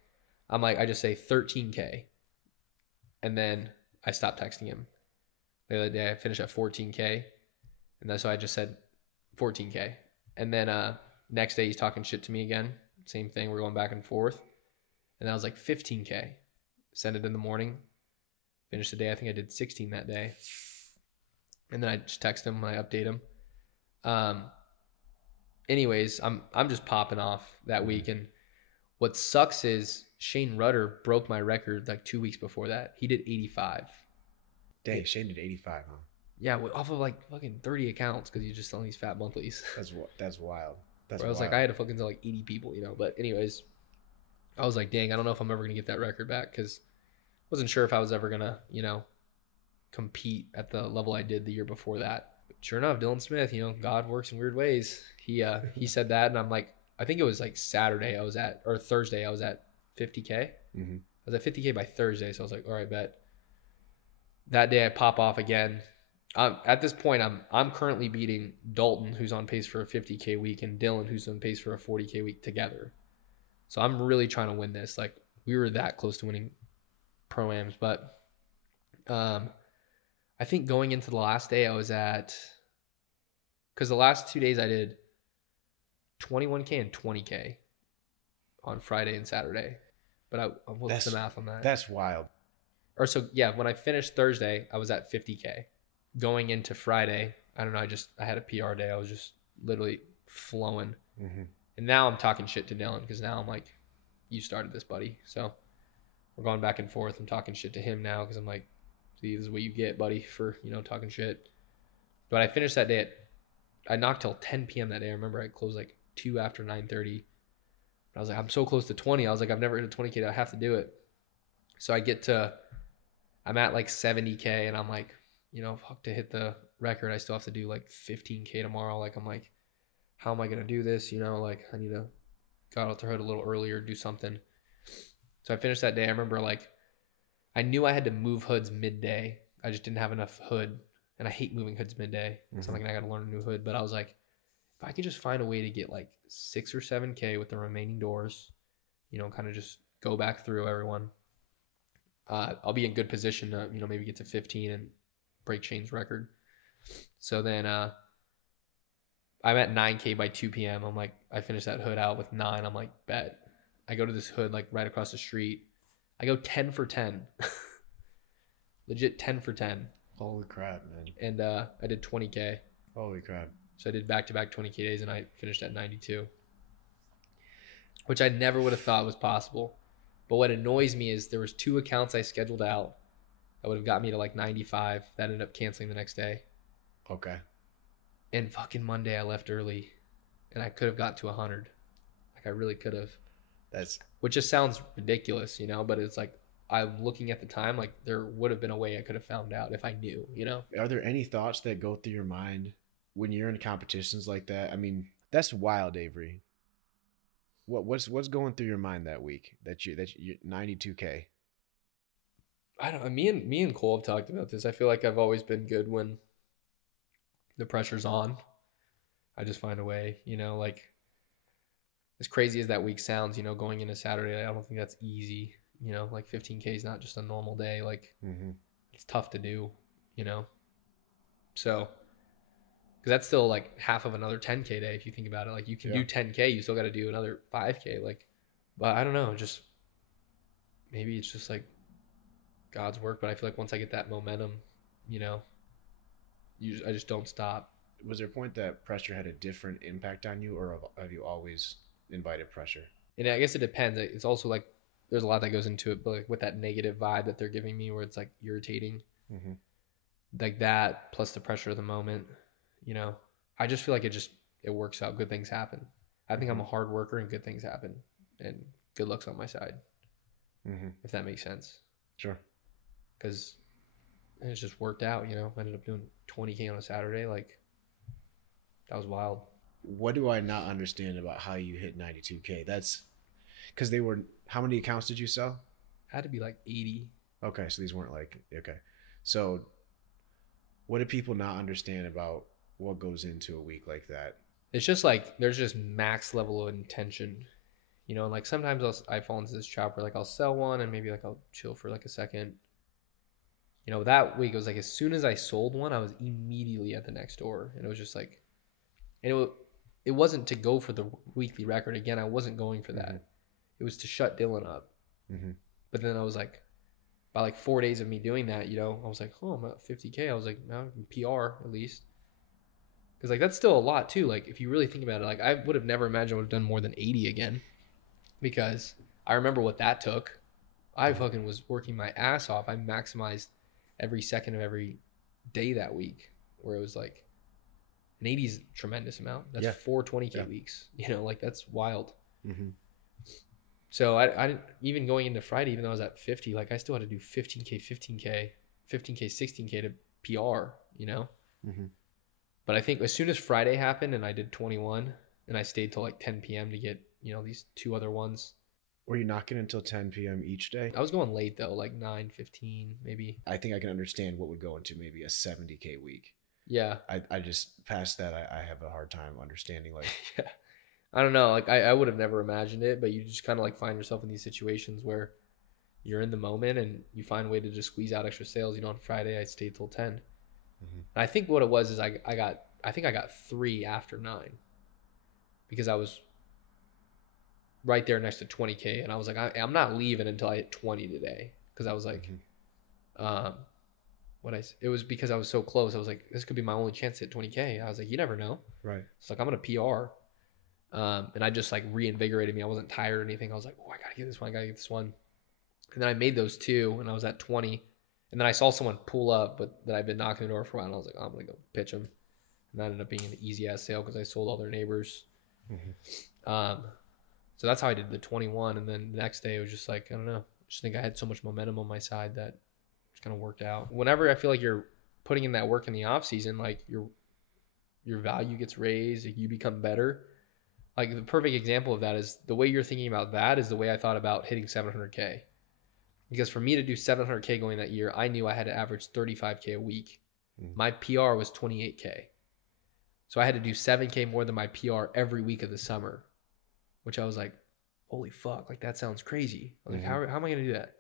I'm like, I just say 13K. And then I stopped texting him. The other day I finished at 14K. And that's why I just said 14K. And then next day he's talking shit to me again. Same thing. We're going back and forth. And that was like 15K. Send it in the morning. Finished the day. I think I did 16 that day. And then I just text him and I update him. anyways, I'm just popping off that week. And what sucks is Shane Rudder broke my record like 2 weeks before that. He did 85. Dang, Shane did 85, huh? Yeah, off of like fucking 30 accounts because you're just selling these fat monthlies. That's wild. That's Where I was wild. like, I had to fucking sell like 80 people, you know. But anyways, I was like, dang, I don't know if I'm ever gonna get that record back because I wasn't sure if I was ever gonna, you know, compete at the level I did the year before that. But sure enough, Dylan Smith, you know, God works in weird ways. He said that, and I'm like, I think it was like Saturday or Thursday I was at 50K. Mm-hmm. I was at 50K by Thursday, so I was like, all right, bet. That day I pop off again. At this point, I'm currently beating Dalton, who's on pace for a 50K week, and Dylan, who's on pace for a 40K week together. So I'm really trying to win this. Like, we were that close to winning pro-ams, but I think going into the last day I was at, because the last 2 days I did 21K and 20K on Friday and Saturday. But what's the math on that? That's wild. Or so, yeah, when I finished Thursday, I was at 50K. Going into Friday, I don't know, I had a PR day. I was just literally flowing. Mm-hmm. And now I'm talking shit to Dylan because now I'm like, you started this, buddy. So we're going back and forth. I'm talking shit to him now because I'm like, see, this is what you get, buddy, for, you know, talking shit. But I finished that day I knocked till 10 p.m. that day. I remember I closed like 2 after 9:30. I was like, I'm so close to 20. I was like, I've never hit a 20K. I have to do it. So I'm at like 70K and I'm like, you know, fuck, to hit the record, I still have to do like 15K tomorrow. Like, I'm like, how am I going to do this? You know, like I need to got out the hood a little earlier, do something. So I finished that day. I remember like, I knew I had to move hoods midday. I just didn't have enough hood. And I hate moving hoods midday. It's not like I got to learn a new hood, but I was like, if I could just find a way to get like 6 or 7K with the remaining doors, you know, kind of just go back through everyone, I'll be in good position to, you know, maybe get to 15 and break Shane's record. So then I'm at 9K by 2 p.m. I'm like, I finished that hood out with 9. I'm like, bet. I go to this hood like right across the street. I go 10 for 10. Legit 10 for 10. Holy crap, man. And I did 20K. Holy crap. So I did back-to-back 20K days and I finished at 92. Which I never would have thought was possible. But what annoys me is there was 2 accounts I scheduled out that would have got me to like 95 that ended up canceling the next day. Okay. And fucking Monday I left early and I could have got to 100. Like I really could have. Which just sounds ridiculous, you know, but it's like I'm looking at the time like there would have been a way I could have found out if I knew, you know. Are there any thoughts that go through your mind when you're in competitions like that? I mean, that's wild, Avery. What's going through your mind that week that you 92K? I don't. Me and Cole have talked about this. I feel like I've always been good when the pressure's on. I just find a way, you know, like as crazy as that week sounds, you know, going into Saturday, I don't think that's easy. You know, like 15K is not just a normal day. Like it's tough to do, you know. So, because that's still like half of another 10K day if you think about it. Like you can do 10K, you still got to do another 5K. Like, but I don't know, just maybe it's just like God's work. But I feel like once I get that momentum, you know, I just don't stop. Was there a point that pressure had a different impact on you, or have you always invited pressure? And I guess it depends. It's also like there's a lot that goes into it, but like with that negative vibe that they're giving me, where it's like irritating, like that plus the pressure of the moment. You know, I just feel like it works out. Good things happen. I think I'm a hard worker and good things happen, and good luck's on my side. If that makes sense. Sure. Because it just worked out. You know, I ended up doing 20K on a Saturday. Like that was wild. What do I not understand about how you hit 92K? That's because they were. How many accounts did you sell? Had to be like 80. Okay, so these weren't like okay. So, what do people not understand about what goes into a week like that? It's just like there's just max level of intention, you know. And like sometimes I fall into this trap where like I'll sell one and maybe like I'll chill for like a second. You know, that week it was like as soon as I sold one, I was immediately at the next door, and it was just like, and it wasn't to go for the weekly record again. I wasn't going for that. It was to shut Dylan up. But then I was like, by like 4 days of me doing that, you know, I was like, oh, I'm at 50K. I was like, now I can PR at least. Because like that's still a lot too. Like if you really think about it, like I would have never imagined I would have done more than 80 again, because I remember what that took. I fucking was working my ass off. I maximized every second of every day that week, where it was like an 80 is a tremendous amount. That's 4 20K weeks. You know, like that's wild. Mm-hmm. So I even going into Friday, even though I was at 50, like I still had to do 15K, 15K, 16K to PR, you know? Mm-hmm. But I think as soon as Friday happened and I did 21 and I stayed till like 10 p.m. to get, you know, these 2 other ones. Were you knocking until 10 p.m. each day? I was going late though, like 9:15 maybe. I think I can understand what would go into maybe a 70K week. Yeah. I just past that, I have a hard time understanding like. Yeah. I don't know. Like I would have never imagined it, but you just kind of like find yourself in these situations where you're in the moment and you find a way to just squeeze out extra sales. You know, on Friday I stayed till 10. Mm-hmm. And I think what it was is I think I got 3 after 9 because I was right there next to 20K, and I was like, I'm not leaving until I hit 20 today, because I was like, it was because I was so close. I was like, this could be my only chance to hit 20K. I was like, you never know. Right. It's like I'm gonna PR, and I just like reinvigorated me. I wasn't tired or anything. I was like, oh, I gotta get this one. I gotta get this one. And then I made those 2, and I was at 20. And then I saw someone pull up, but that I've been knocking the door for a while. And I was like, oh, I'm gonna go pitch them. And that ended up being an easy ass sale because I sold all their neighbors. Mm-hmm. So that's how I did the 21. And then the next day it was just like, I don't know. I just think I had so much momentum on my side that it's kind of worked out. Whenever I feel like you're putting in that work in the off season, like your value gets raised, you become better. Like the perfect example of that is the way you're thinking about that is the way I thought about hitting 700K. Because for me to do 700K going that year, I knew I had to average 35K a week. Mm-hmm. My PR was 28K. So I had to do 7K more than my PR every week of the summer, which I was like, holy fuck, like that sounds crazy. I was like, how am I going to do that?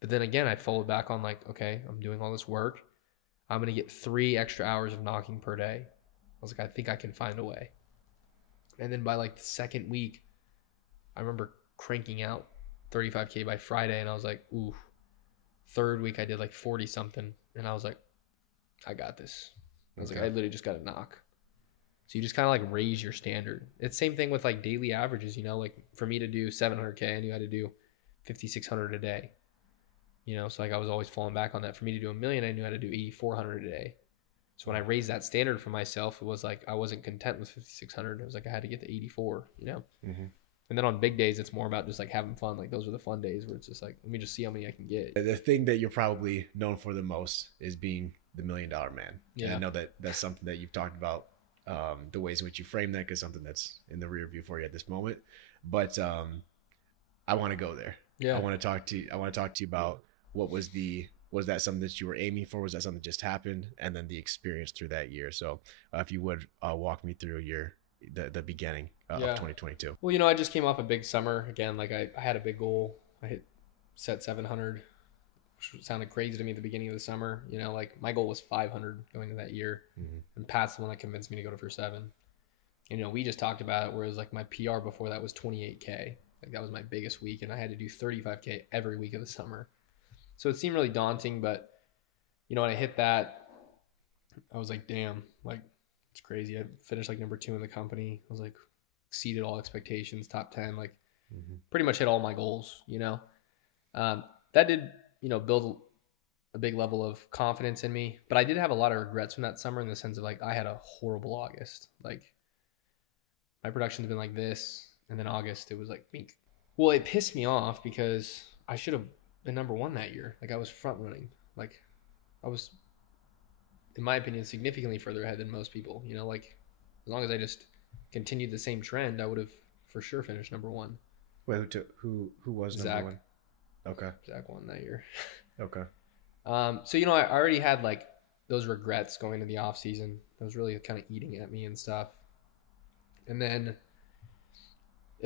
But then again, I followed back on like, okay, I'm doing all this work. I'm going to get 3 extra hours of knocking per day. I was like, I think I can find a way. And then by like the second week, I remember cranking out 35K by Friday, and I was like, ooh. Third week I did like 40 something, and I was like, I got this. I was like, I literally just got a knock. So you just kind of like raise your standard. It's same thing with like daily averages, you know, like for me to do 700K, I knew I had to do 5,600 a day, you know, so like I was always falling back on that. For me to do $1 million, I knew I had to do 8,400 a day. So when I raised that standard for myself, it was like I wasn't content with 5,600. It was like I had to get to 84, you know. Mm-hmm. And then on big days, it's more about just like having fun. Like those are the fun days where it's just like, let me just see how many I can get. The thing that you're probably known for the most is being the $1 Million Man. Yeah. And I know that that's something that you've talked about, the ways in which you frame that, because something that's in the rear view for you at this moment. But I want to go there. Yeah. I want to talk to you about was that something that you were aiming for? Was that something that just happened? And then the experience through that year. So if you would walk me through the beginning of 2022. Well, you know, I just came off a big summer again. Like I had a big goal. I set 700, which sounded crazy to me at the beginning of the summer. You know, like my goal was 500 going into that year. Mm-hmm. And Pat's the one that convinced me to go for 7. And, you know, we just talked about it, whereas like my PR before that was 28K. Like that was my biggest week, and I had to do 35K every week of the summer. So it seemed really daunting, but you know, when I hit that, I was like, damn, like it's crazy. I finished like number 2 in the company. I was like, exceeded all expectations, top 10, like pretty much hit all my goals, you know. That did, you know, build a big level of confidence in me, but I did have a lot of regrets from that summer in the sense of like, I had a horrible August. Like my production's been like this, and then August, it was like pink. Well, it pissed me off because I should have been number 1 that year. Like I was front running. Like I was, in my opinion, significantly further ahead than most people. You know, like as long as I just continued the same trend, I would have for sure finished number 1. Wait, who was Zach. number 1? Okay. Zach won that year. Okay. So, you know, I already had like those regrets going into the off season. That was really kind of eating at me and stuff. And then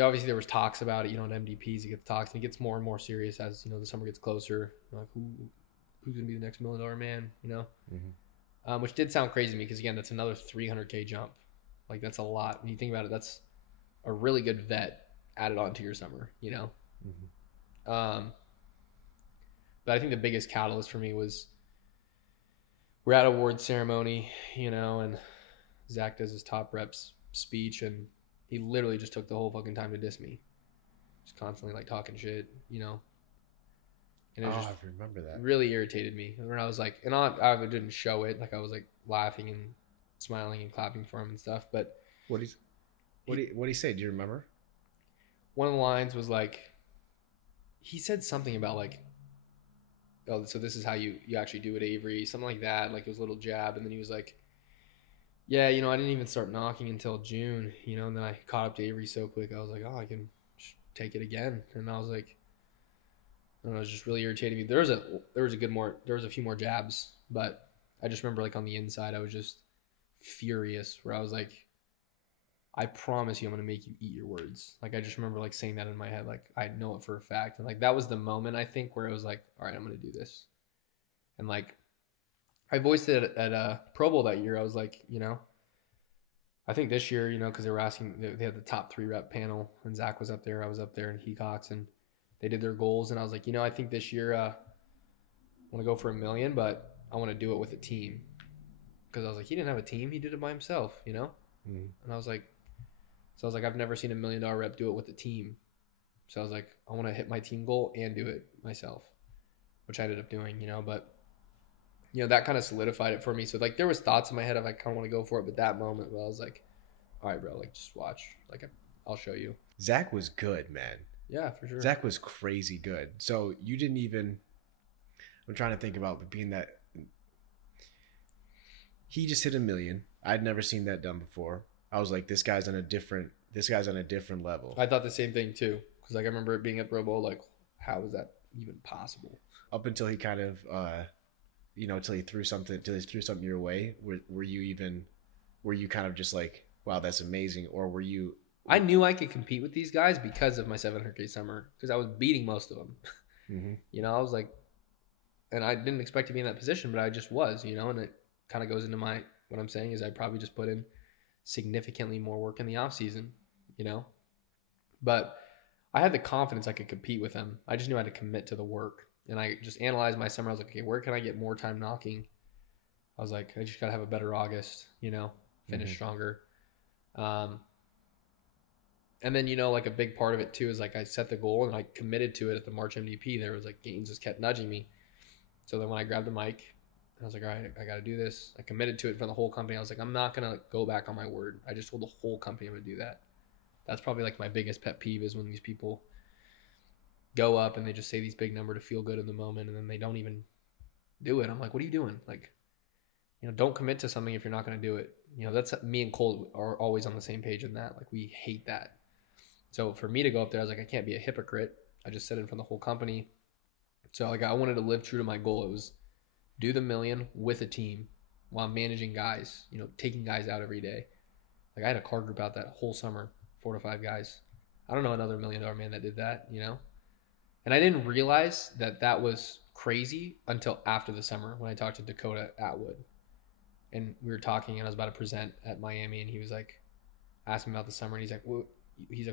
obviously there was talks about it, you know, at MDPs, it gets talks, and it gets more and more serious as, you know, the summer gets closer. Like who's going to be the next $1 Million Man, you know? Mm-hmm. Which did sound crazy to me because, again, that's another 300K jump. Like, that's a lot. When you think about it, that's a really good vet added on to your summer, you know? Mm-hmm. But I think the biggest catalyst for me was we're at an award ceremony, you know, and Zach does his top reps speech, and he literally just took the whole fucking time to diss me. Just constantly like talking shit, you know. And it just I remember that. really irritated me. When I was like, and I didn't show it. Like I was like laughing and smiling and clapping for him and stuff. But What did he say? Do you remember? one of the lines was like, he said something about like, oh, so this is how you actually do it, Avery, something like that. Like it was a little jab, and then he was like, yeah, you know, I didn't even start knocking until June, you know, and then I caught up to Avery so quick. I was like, oh, I can take it again, and I was like, I don't know, it was just really irritating me. There was a few more jabs, but I just remember like on the inside, I was just furious. Where I was like, I promise you, I'm gonna make you eat your words. Like I just remember like saying that in my head, like I know it for a fact, and like that was the moment I think where it was like, all right, I'm gonna do this, and like I voiced it at a Pro Bowl that year. I was like, you know, I think this year, you know, because they were asking, they had the top 3 rep panel, and Zach was up there, I was up there, and Hecox, and they did their goals, and I was like, you know, I think this year I want to go for $1 million, but I want to do it with a team, because I was like, he didn't have a team, he did it by himself, you know, and I was like, I've never seen $1 million rep do it with a team, so I was like, I want to hit my team goal and do it myself, which I ended up doing, you know, but you know, that kind of solidified it for me. So like there was thoughts in my head of I kind of want to go for it, but that moment where I was like, all right, bro, like just watch, like I'll show you. Zach was good, man. Yeah, for sure. Zach was crazy good. So you didn't even. I'm trying to think about being that. He just hit $1 million. I'd never seen that done before. I was like, this guy's on a different level. I thought the same thing too, because like I remember it being at Pro Bowl, like how is that even possible? Up until he kind of. You know, till he threw something your way. Were you kind of just like, wow, that's amazing, or were you? I knew I could compete with these guys because of my 700K summer, because I was beating most of them. Mm-hmm. You know, I was like, and I didn't expect to be in that position, but I just was. You know, and it kind of goes into what I'm saying is I probably just put in significantly more work in the off season. You know, but I had the confidence I could compete with them. I just knew I had to commit to the work. And I just analyzed my summer. I was like, okay, where can I get more time knocking? I was like, I just got to have a better August, you know, finish stronger. And then, you know, like a big part of it too is like I set the goal and I committed to it at the March MVP. There was like Gaines just kept nudging me. So then when I grabbed the mic, I was like, all right, I got to do this. I committed to it for the whole company. I was like, I'm not going to go back on my word. I just told the whole company I'm going to do that. That's probably like my biggest pet peeve is when these people go up and they just say these big number to feel good in the moment, and then they don't even do it. I'm like, what are you doing? Like, you know, don't commit to something if you're not going to do it. You know, that's me and Cole are always on the same page in that. Like, we hate that. So for me to go up there, I was like, I can't be a hypocrite. I just said it in front of the whole company. So like, I wanted to live true to my goal. It was do the $1 million with a team while managing guys, you know, taking guys out every day. Like I had a car group out that whole summer, 4 to 5 guys. I don't know another $1 million man that did that, you know? And I didn't realize that was crazy until after the summer when I talked to Dakota Atwood. And we were talking and I was about to present at Miami, and he was like, asking about the summer, and he's like,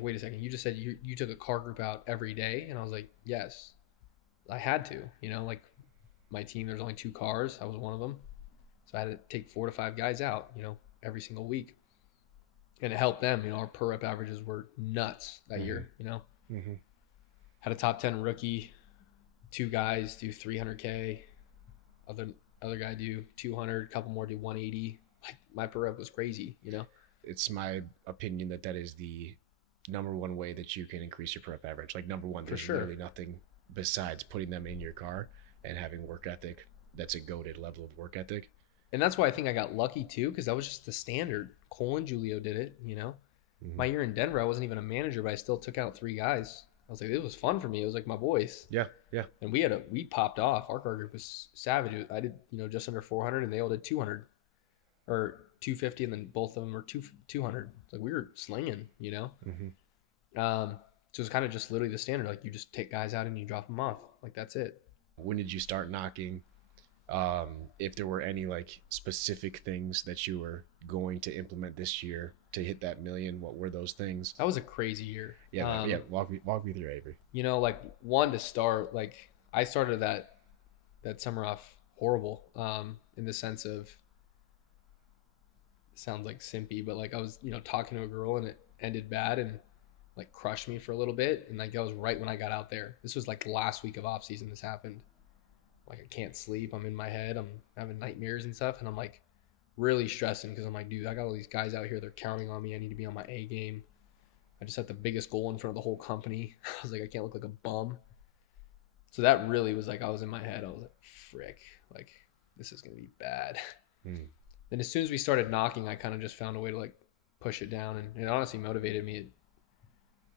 wait a second, you just said you took a car group out every day? And I was like, yes, I had to, you know, like my team, there's only 2 cars. I was one of them. So I had to take 4 to 5 guys out, you know, every single week. And it helped them, you know, our per rep averages were nuts that year, you know. Mm-hmm. Had a top 10 rookie, 2 guys do 300K, other guy do 200, a couple more do 180. Like my per rep was crazy, you know. It's my opinion that is the number one way that you can increase your per rep average. Like number one, there's literally nothing besides putting them in your car and having work ethic. That's a goated level of work ethic. And that's why I think I got lucky too, because that was just the standard. Cole and Julio did it, you know. My year in Denver, I wasn't even a manager, but I still took out 3 guys. I was like, it was fun for me. It was like my boys. Yeah. And we popped off. Our car group was savage. I did, you know, just under 400, and they all did 200 or 250, and then both of them were 200. Like we were slinging, you know. So it's kind of just literally the standard. Like you just take guys out and you drop them off. Like that's it. When did you start knocking? If there were any like specific things that you were going to implement this year to hit that $1 million, what were those things? That was a crazy year. Yeah. Walk me through, Avery. You know, like one to start, like I started that summer off horrible, in the sense of sounds like simpy, but like I was, talking to a girl and it ended bad and like crushed me for a little bit. And like that was right when I got out there. This was like the last week of off season. This happened. Like I can't sleep. I'm in my head. I'm having nightmares and stuff. And I'm like really stressing because I'm like, dude, I got all these guys out here. They're counting on me. I need to be on my A game. I just had the biggest goal in front of the whole company. I was like, I can't look like a bum. So that really was like, I was in my head. I was like, frick, like this is going to be bad. Then as soon as we started knocking, I kind of just found a way to like push it down. And it honestly motivated me.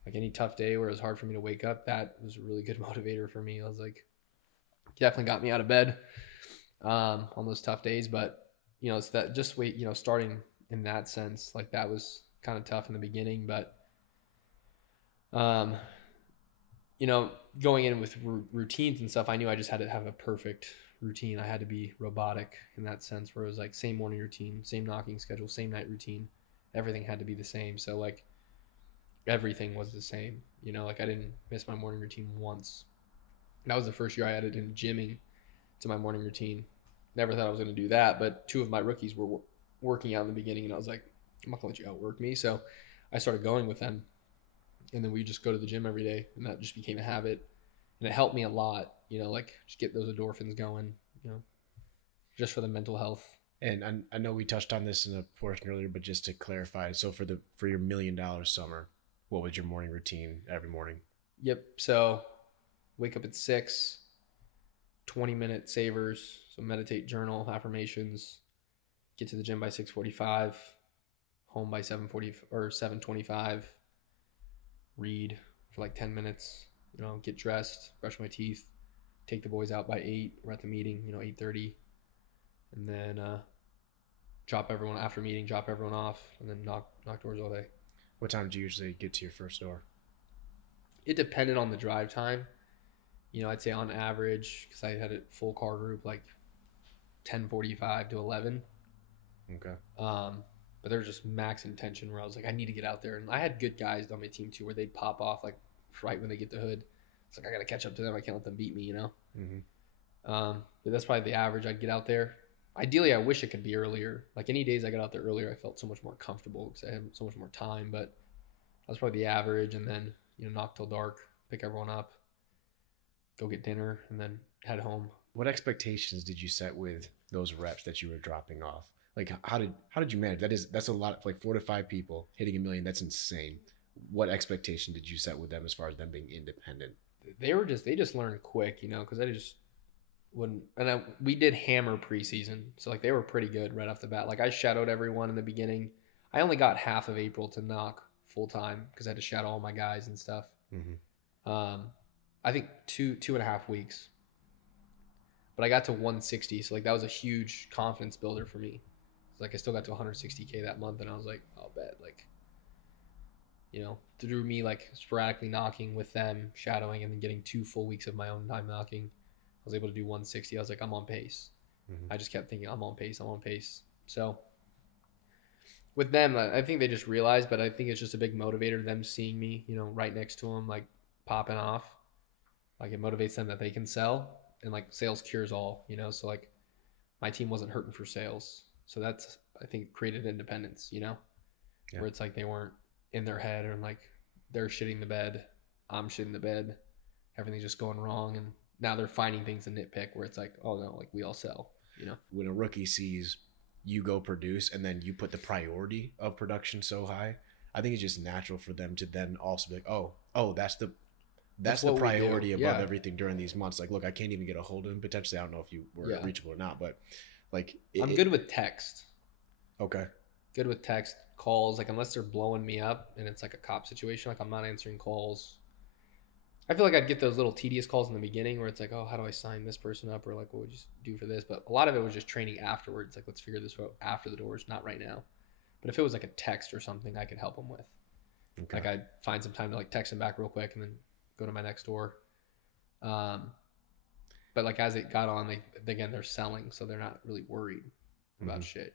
Like any tough day where it was hard for me to wake up, that was a really good motivator for me. I was like, definitely got me out of bed on those tough days. But, it's that just starting in that sense, like that was kind of tough in the beginning. But, going in with routines and stuff, I knew I just had to have a perfect routine. I had to be robotic in that sense where it was like same morning routine, same knocking schedule, same night routine. Everything had to be the same. So like everything was the same, like I didn't miss my morning routine once. That was the first year I added in gymming to my morning routine. Never thought I was going to do that, but two of my rookies were working out in the beginning and I was like, I'm not going to let you outwork me. So I started going with them and then we just go to the gym every day and that just became a habit and it helped me a lot, like just get those endorphins going, just for the mental health. And I know we touched on this in a portion earlier, but just to clarify, so for your $1 million summer, what was your morning routine every morning? Yep. So wake up at 6, 20-minute savers. So meditate, journal, affirmations, get to the gym by 6:45, home by 7:40 or 7:25, read for like 10 minutes, get dressed, brush my teeth, take the boys out by 8. We're at the meeting, 8:30. And then drop everyone off, and then knock doors all day. What time do you usually get to your first door? It depended on the drive time. I'd say on average, because I had a full car group, like 10:45 to 11. Okay. But there was just max intention where I was like, I need to get out there. And I had good guys on my team too, where they'd pop off like right when they get the hood. It's like, I got to catch up to them. I can't let them beat me, But that's probably the average. I'd get out there. Ideally, I wish it could be earlier. Like any days I got out there earlier, I felt so much more comfortable because I had so much more time. But that's probably the average. And then, knock till dark, pick everyone up, go get dinner, and then head home. What expectations did you set with those reps that you were dropping off? Like, how did you manage? That's a lot, like 4 to 5 people hitting $1 million. That's insane. What expectation did you set with them as far as them being independent? They just learned quick, because I just wouldn't. And we did hammer preseason, so like they were pretty good right off the bat. Like I shadowed everyone in the beginning. I only got half of April to knock full time because I had to shadow all my guys and stuff. I think 2.5 weeks, but I got to 160, so like that was a huge confidence builder for me. So like I still got to 160K that month, and I was like, I'll bet, like, through me like sporadically knocking with them, shadowing, and then getting 2 full weeks of my own time knocking, I was able to do 160. I was like, I'm on pace. I just kept thinking, I'm on pace. So with them, I think they just realized, but I think it's just a big motivator, them seeing me, right next to them, like popping off. Like it motivates them that they can sell, and like sales cures all, so like my team wasn't hurting for sales. So that's, I think, created independence, where it's like they weren't in their head or like they're shitting the bed, I'm shitting the bed, everything's just going wrong. And now they're finding things to nitpick where it's like, oh no, like we all sell, When a rookie sees you go produce and then you put the priority of production so high, I think it's just natural for them to then also be like, oh, that's the priority above everything during these months. Like, look, I can't even get a hold of him. Potentially, I don't know if you were reachable or not, but like, I'm good with text. Okay. Good with text, calls, like unless they're blowing me up and it's like a cop situation, like I'm not answering calls. I feel like I'd get those little tedious calls in the beginning where it's like, oh, how do I sign this person up? Or like, what would you do for this? But a lot of it was just training afterwards. Like, let's figure this out after the doors, not right now. But if it was like a text or something, I could help them with. Okay. Like I'd find some time to like text them back real quick and then go to my next door. But like as it got on, they're selling, so they're not really worried about shit,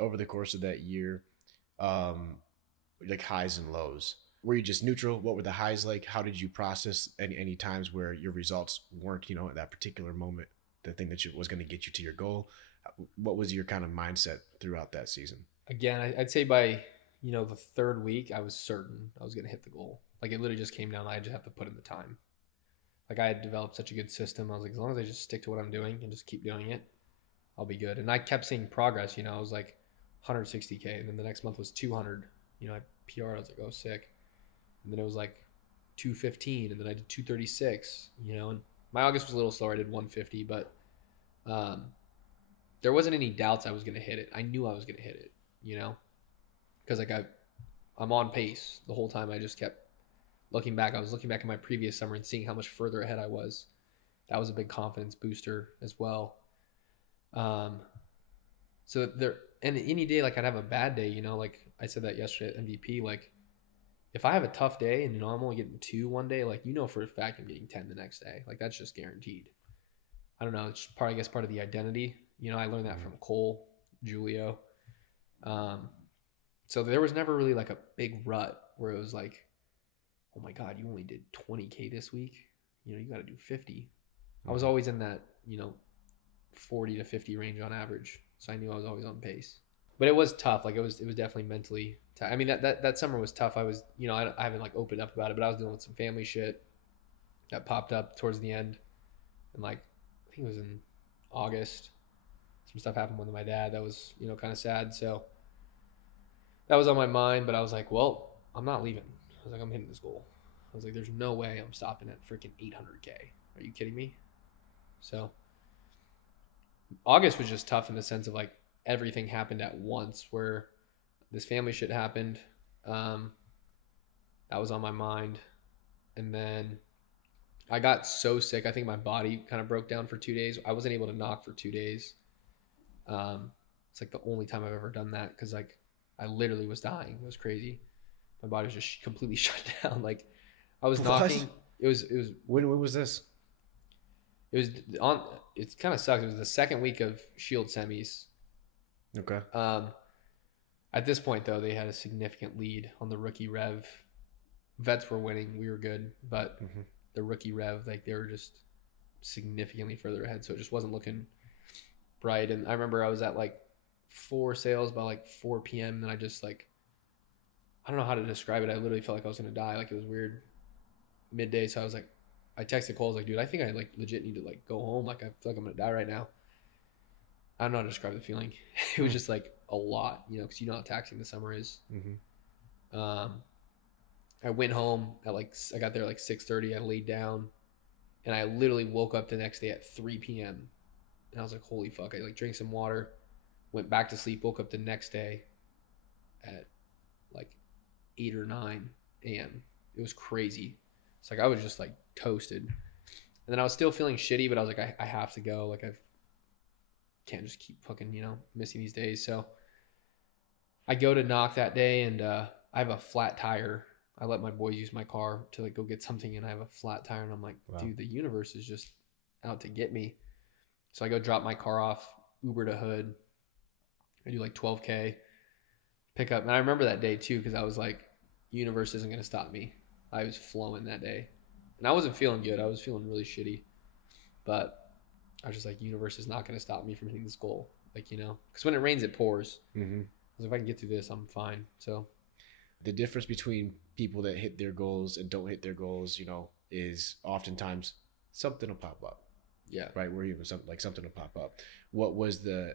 Over the course of that year, like highs and lows, were you just neutral? What were the highs like? How did you process any times where your results weren't, at that particular moment, the thing that was going to get you to your goal? what was your kind of mindset throughout that season? Again, I'd say by, the third week, I was certain I was going to hit the goal. Like, it literally just came down. I just have to put in the time. Like, I had developed such a good system. I was like, as long as I just stick to what I'm doing and just keep doing it, I'll be good. And I kept seeing progress. I was like 160K. And then the next month was 200. I PR. I was like, oh, sick. And then it was like 215. And then I did 236, and my August was a little slower. I did 150. But there wasn't any doubts I was going to hit it. I knew I was going to hit it, because like I'm on pace the whole time. I just kept looking back. I was looking back at my previous summer and seeing how much further ahead I was. That was a big confidence booster as well. So there, and any day, like I'd have a bad day, like I said that yesterday at MVP, like if I have a tough day and I'm only getting 2 one day, like, for a fact I'm getting 10 the next day. Like that's just guaranteed. I don't know. It's part of the identity. I learned that from Cole, Julio. So there was never really like a big rut where it was like, oh my God, you only did 20K this week. You got to do 50. I was always in that, 40 to 50 range on average. So I knew I was always on pace. But it was tough. Like it was definitely mentally tough. I mean, that summer was tough. I was, I haven't like opened up about it, but I was dealing with some family shit that popped up towards the end. And like, I think it was in August. Some stuff happened with my dad that was, kind of sad. So that was on my mind, but I was like, well, I'm not leaving. I was like, I'm hitting this goal. I was like, there's no way I'm stopping at freaking 800K. Are you kidding me? So August was just tough in the sense of like everything happened at once, where this family shit happened. That was on my mind. And then I got so sick. I think my body kind of broke down for 2 days. I wasn't able to knock for 2 days. It's like the only time I've ever done that, because like I literally was dying. It was crazy. My body was just completely shut down. Like I was knocking. It was. When was this? It was on. It kind of sucked. It was the second week of Shield semis. Okay. At this point though, they had a significant lead on the rookie rev. Vets were winning. We were good, but the rookie rev, like they were just significantly further ahead. So it just wasn't looking bright. And I remember I was at like 4 sales by like 4 p.m. And I just like, I don't know how to describe it. I literally felt like I was going to die. Like it was weird midday. So I was like, I texted Cole. I was like, dude, I think I like legit need to like go home. Like I feel like I'm going to die right now. I don't know how to describe the feeling. It was just like a lot, because you know how taxing the summer is. I went home at like, I got there at like 6:30. I laid down and I literally woke up the next day at 3 p.m. And I was like, holy fuck. I like drank some water, went back to sleep, woke up the next day at like 8 or 9 a.m. It was crazy. It's like I was just like toasted. And then I was still feeling shitty, but I was like, I have to go. Like I can't just keep fucking, missing these days. So I go to knock that day and I have a flat tire. I let my boys use my car to like go get something and I have a flat tire and I'm like, wow, dude, the universe is just out to get me. So I go drop my car off, Uber to Hood. I do like 12K, pick up. And I remember that day too, because I was like, universe isn't going to stop me. I was flowing that day. And I wasn't feeling good. I was feeling really shitty. But I was just like, universe is not going to stop me from hitting this goal. Like, because when it rains, it pours. I was like, if I can get through this, I'm fine. So the difference between people that hit their goals and don't hit their goals, is oftentimes something will pop up. Yeah. Right. Where you something will pop up. What was the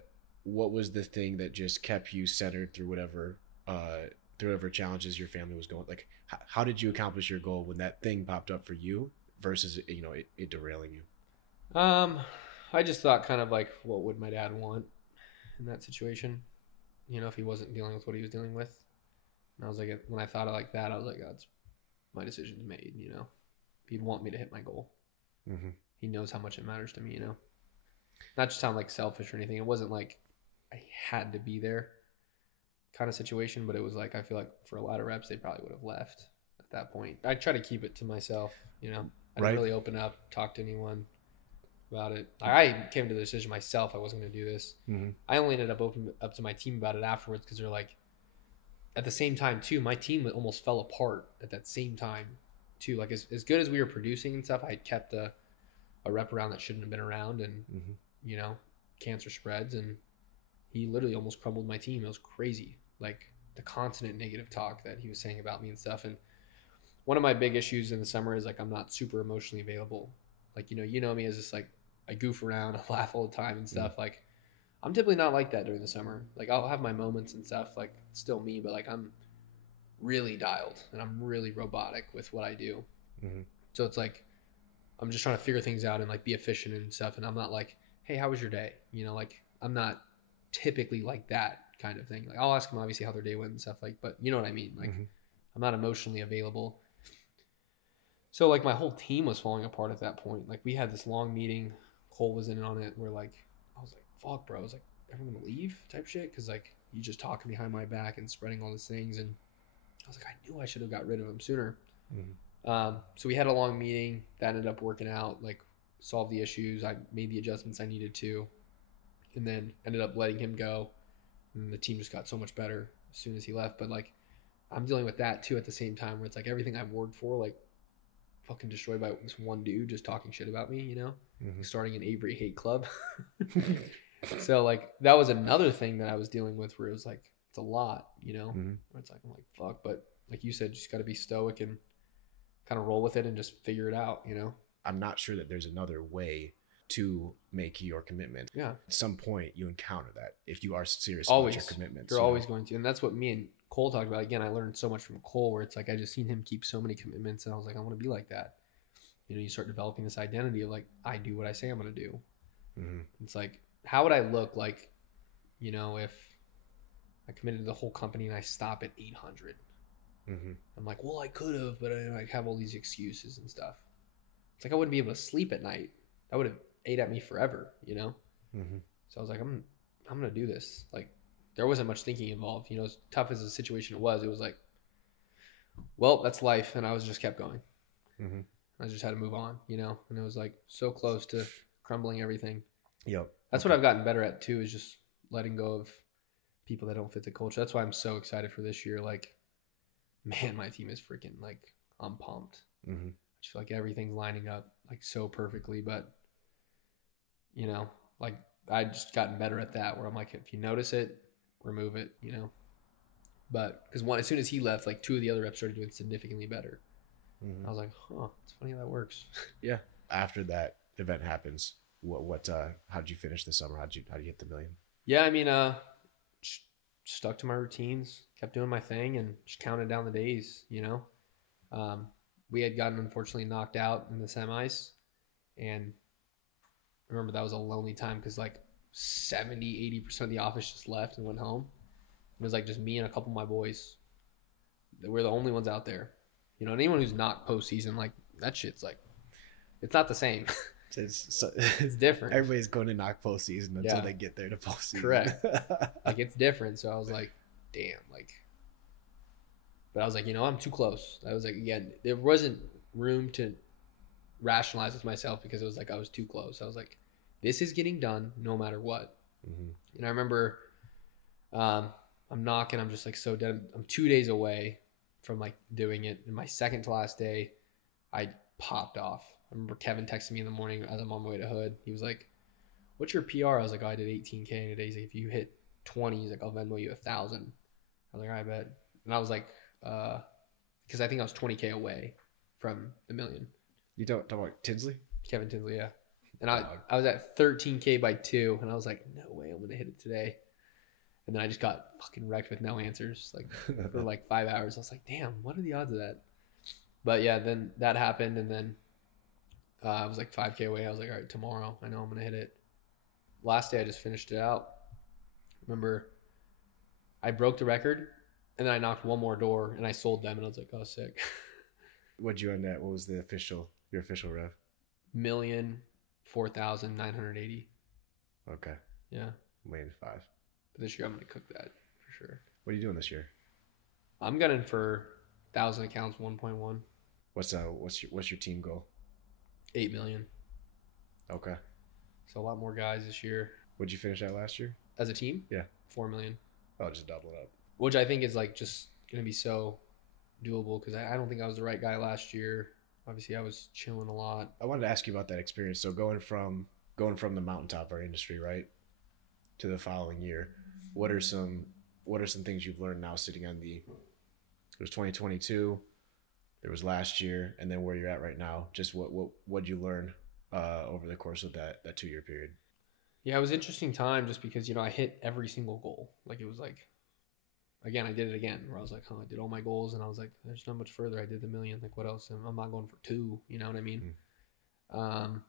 thing that just kept you centered through whatever challenges your family was going? Like, how did you accomplish your goal when that thing popped up for you versus, it derailing you? I just thought kind of like, what would my dad want in that situation? If he wasn't dealing with what he was dealing with. And I was like, when I thought of like that, I was like, God's my decision's made, He'd want me to hit my goal. He knows how much it matters to me, Not to sound like selfish or anything. It wasn't like I had to be there kind of situation, but it was like, I feel like for a lot of reps, they probably would have left at that point. I try to keep it to myself, I didn't really open up, talk to anyone about it. I came to the decision myself. I wasn't going to do this. I only ended up opening up to my team about it afterwards, because they're like, at the same time too, my team almost fell apart at that same time too. Like as good as we were producing and stuff, I had kept a rep around that shouldn't have been around, and cancer spreads, and he literally almost crumbled my team. It was crazy. Like the constant negative talk that he was saying about me and stuff. And one of my big issues in the summer is like I'm not super emotionally available. Like, you know me as just like I goof around, I laugh all the time and stuff. Like I'm typically not like that during the summer. Like I'll have my moments and stuff, like it's still me, but like I'm really dialed and I'm really robotic with what I do. So it's like I'm just trying to figure things out and like be efficient and stuff. And I'm not like, hey, how was your day? You know, like I'm not typically like that kind of thing. Like I'll ask them obviously how their day went and stuff, like, but you know what I mean? Like I'm not emotionally available. So like my whole team was falling apart at that point. Like we had this long meeting, Cole was in on it, where like I was like, fuck bro, I was like, everyone gonna leave type shit? Cause like you just talking behind my back and spreading all these things. And I was like, I knew I should have got rid of him sooner. So we had a long meeting that ended up working out, like solved the issues. I made the adjustments I needed to, and then ended up letting him go. And the team just got so much better as soon as he left. But like, I'm dealing with that too at the same time, where it's like everything I've worked for, like fucking destroyed by this one dude just talking shit about me, you know, starting an Avery hate club. So like, that was another thing that I was dealing with where it was like, it's a lot, you know, where it's like, I'm like, fuck. But like you said, you just got to be stoic and kind of roll with it and just figure it out, you know? I'm not sure that there's another way to make your commitment. Yeah. At some point you encounter that if you are serious Always. about your commitments. You're always going to. And that's what me and Cole talked about. Again, I learned so much from Cole where it's like I just seen him keep so many commitments and I was like, I want to be like that. You know, you start developing this identity of like, I do what I say I'm going to do. It's like, how would I look like, you know, if I committed to the whole company and I stop at 800? I'm like, well, I could have, but I like have all these excuses and stuff. It's like I wouldn't be able to sleep at night. That would have ate at me forever, you know? So I was like, I'm going to do this. Like, there wasn't much thinking involved. You know, as tough as the situation was, it was like, well, that's life. And I was just kept going. I just had to move on, you know? And it was like so close to crumbling everything. Yep. That's what I've gotten better at too, is just letting go of people that don't fit the culture. That's why I'm so excited for this year. Like, man, my team is freaking like, I'm pumped. I just feel like everything's lining up like so perfectly. But, you know, like I just gotten better at that where I'm like, if you notice it, remove it, you know. But because as soon as he left, like 2 of the other reps started doing significantly better. I was like, huh, it's funny how that works. Yeah. After that event happens, how did you finish the summer? How did you hit the million? Yeah, I mean, stuck to my routines, kept doing my thing, and just counted down the days, you know. We had gotten unfortunately knocked out in the semis, and I remember that was a lonely time because like 70-80% of the office just left and went home. It was like just me and a couple of my boys. We're the only ones out there. You know, anyone who's not postseason, like that shit's like, it's not the same. It's different. Everybody's going to knock postseason until they get there to postseason. Correct. Like it's different. So I was like, damn, like, but I was like, you know, I'm too close. I was like, again, there wasn't room to rationalize with myself because it was like, I was too close. I was like, this is getting done no matter what. And I remember, I'm knocking, I'm just like so dead. I'm 2 days away from like doing it. And my second to last day, I popped off. I remember Kevin texted me in the morning as I'm on my way to Hood. He was like, what's your PR? I was like, oh, I did 18K in a day. He's like, if you hit 20, he's like, I'll Venmo you 1,000. I was like, all right, bet. And I was like, because I think I was 20K away from the million. You talk about Tinsley? Kevin Tinsley, yeah. And I was at 13K by 2, and I was like, no way, I'm going to hit it today. And then I just got fucking wrecked with no answers like for like 5 hours. I was like, damn, what are the odds of that? But yeah, then that happened, and then I was like 5K away. I was like, all right, tomorrow, I know I'm going to hit it. Last day, I just finished it out. Remember, I broke the record, and then I knocked one more door, and I sold them, and I was like, oh, sick. What'd you end at? What was your official rev? 1,004,980. Okay. Yeah. 1,005,000. But this year, I'm going to cook that for sure. What are you doing this year? I'm gunning for 1,000 accounts, 1.1. What's your team goal? 8 million. Okay. So a lot more guys this year. What'd you finish at last year? As a team? Yeah. 4 million. Oh, just double it up. Which I think is like just going to be so doable because I don't think I was the right guy last year. Obviously, I was chilling a lot. I wanted to ask you about that experience. So going from the mountaintop of our industry, right, to the following year, what are some things you've learned now sitting on there's 2022, there was last year, and then where you're at right now? Just what'd you learn over the course of that 2-year period? Yeah, it was an interesting time just because, I hit every single goal. Like, it was like, again, I did it again where I was like, I did all my goals and I was like, there's not much further. I did the million. Like, what else? I'm not going for 2, you know what I mean? And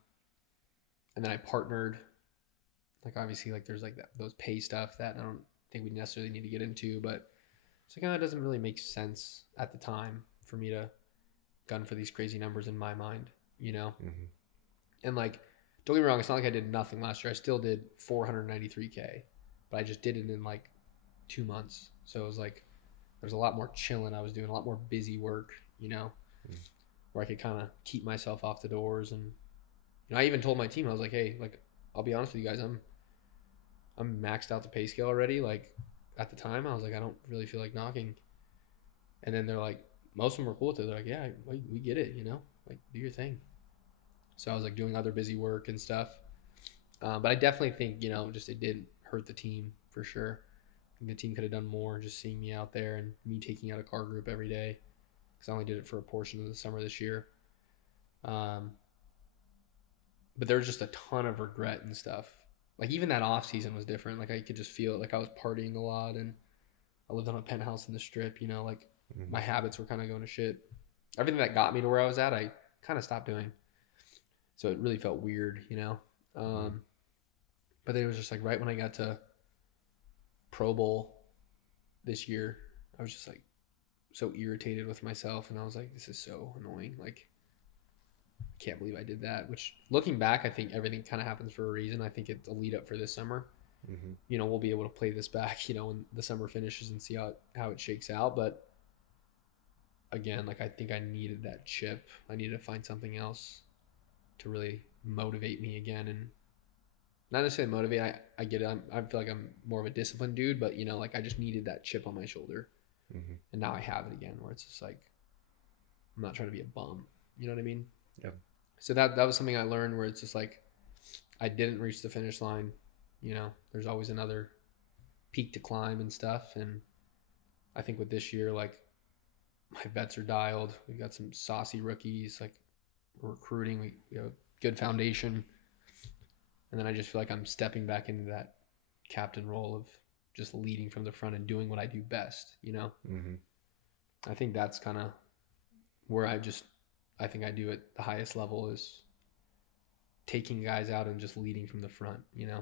then I partnered, like, obviously, like, there's like those pay stuff that I don't think we necessarily need to get into, but it's like, it doesn't really make sense at the time for me to gun for these crazy numbers in my mind, And like, don't get me wrong, it's not like I did nothing last year. I still did 493K, but I just did it in like 2 months. So it was like, there's a lot more chilling I was doing, a lot more busy work, where I could kind of keep myself off the doors. And I even told my team, I was like, hey, like, I'll be honest with you guys, I'm maxed out the pay scale already. Like, at the time, I was like, I don't really feel like knocking. And then they're like, most of them were cool with it. They're like, yeah, we get it, like, do your thing. So I was like doing other busy work and stuff. But I definitely think, just it did hurt the team for sure. I think the team could have done more just seeing me out there and me taking out a car group every day, because I only did it for a portion of the summer this year. But there was just a ton of regret and stuff. Like, even that off season was different. Like, I could just feel it. Like, I was partying a lot and I lived on a penthouse in the Strip, like my habits were kind of going to shit. Everything that got me to where I was at, I kind of stopped doing. So it really felt weird, But then it was just like right when I got to Pro Bowl this year, I was just like so irritated with myself. And I was like, this is so annoying. Like, I can't believe I did that. Which, looking back, I think everything kind of happens for a reason. I think it's a lead up for this summer. We'll be able to play this back, when the summer finishes and see how it shakes out. But again, like, I think I needed that chip. I needed to find something else to really motivate me again. And not necessarily motivate, I get it. I feel like I'm more of a disciplined dude, but like, I just needed that chip on my shoulder. And now I have it again, where it's just like, I'm not trying to be a bum. You know what I mean? Yeah. So that was something I learned, where it's just like, I didn't reach the finish line. There's always another peak to climb and stuff. And I think with this year, like, my vets are dialed. We've got some saucy rookies. Like, we're recruiting. We have a good foundation. And then I just feel like I'm stepping back into that captain role of just leading from the front and doing what I do best, I think that's kind of where I think I do it the highest level, is taking guys out and just leading from the front, Yeah.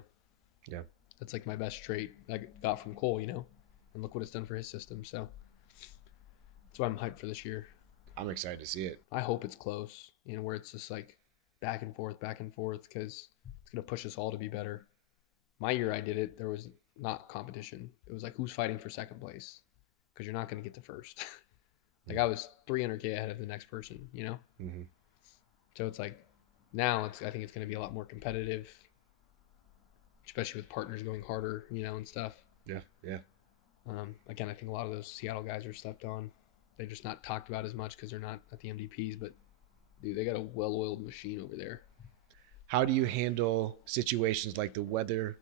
That's like my best trait I got from Cole, and look what it's done for his system. So that's why I'm hyped for this year. I'm excited to see it. I hope it's close, where it's just like back and forth, because it's going to push us all to be better. My year I did it, there was not competition. It was like, who's fighting for second place? Because you're not going to get to first. Like, I was 300K ahead of the next person, So it's like, now I think it's going to be a lot more competitive, especially with partners going harder, and stuff. Yeah. Again, I think a lot of those Seattle guys are slept on. They're just not talked about as much because they're not at the MDPs, but dude, they got a well-oiled machine over there. How do you handle situations like the weather,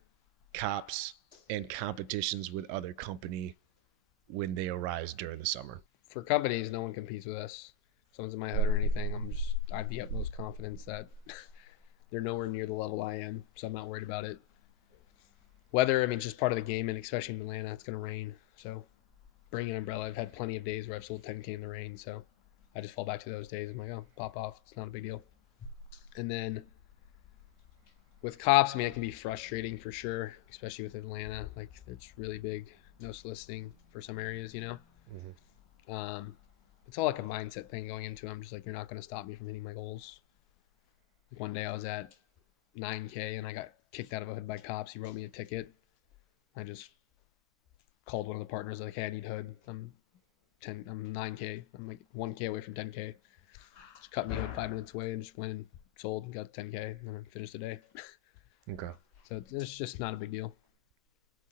cops, and competitions with other company when they arise during the summer? For companies, no one competes with us. If someone's in my hood or anything, I have the utmost confidence that they're nowhere near the level I am, so I'm not worried about it. Weather, I mean, it's just part of the game, and especially in Atlanta, it's going to rain. So bring an umbrella. I've had plenty of days where I've sold 10K in the rain, so I just fall back to those days. I'm like, oh, pop off. It's not a big deal. And then with cops, I mean, it can be frustrating for sure, especially with Atlanta. Like, it's really big, no soliciting for some areas, It's all like a mindset thing going into it. I'm just like, you're not going to stop me from hitting my goals. Like, one day I was at 9K and I got kicked out of a hood by cops. He wrote me a ticket. I just called one of the partners, like, hey, I need hood. I'm 9K. I'm like 1K away from 10K. Just cut me hood 5 minutes away and just went and sold and got 10K, and then I finished the day. Okay. So it's just not a big deal,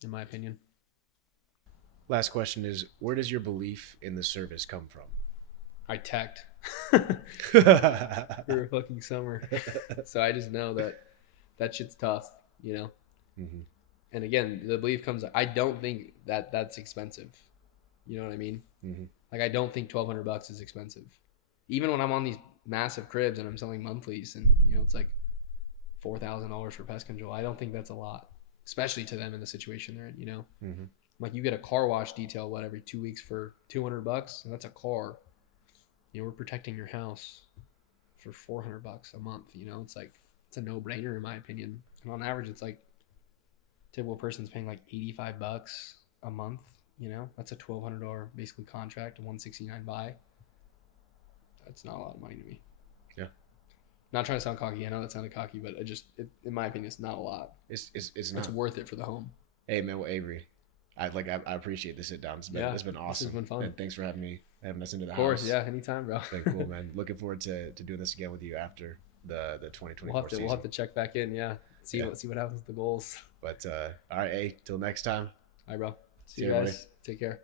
in my opinion. Last question is, where does your belief in the service come from? I teched for a fucking summer. So I just know that shit's tough, And again, the belief comes. I don't think that that's expensive. You know what I mean? Mm-hmm. Like I don't think $1,200 is expensive. Even when I'm on these massive cribs and I'm selling monthlies, and you know it's like $4,000 for pest control. I don't think that's a lot, especially to them in the situation they're in. You know, Mm-hmm. like you get a car wash detail every 2 weeks for $200, and that's a car. You know, we're protecting your house for $400 a month. You know, it's like it's a no brainer in my opinion. And on average, it's like typical person's paying like $85 a month. You know, that's a $1,200 basically contract, a $169 buy. That's not a lot of money to me. Yeah. Not trying to sound cocky. I know that sounded cocky, but in my opinion, it's not a lot. It's not. It's worth it for the home. Hey man, well, Avery, I appreciate the sit down. It's been awesome. This has been fun. And thanks for having us into the house. Of course, yeah, anytime, bro. Been cool, man. Looking forward to doing this again with you after the 2024 season. We'll have to check back in, yeah. See what happens with the goals. But all right, hey, till next time. All right, bro. See you guys. Take care.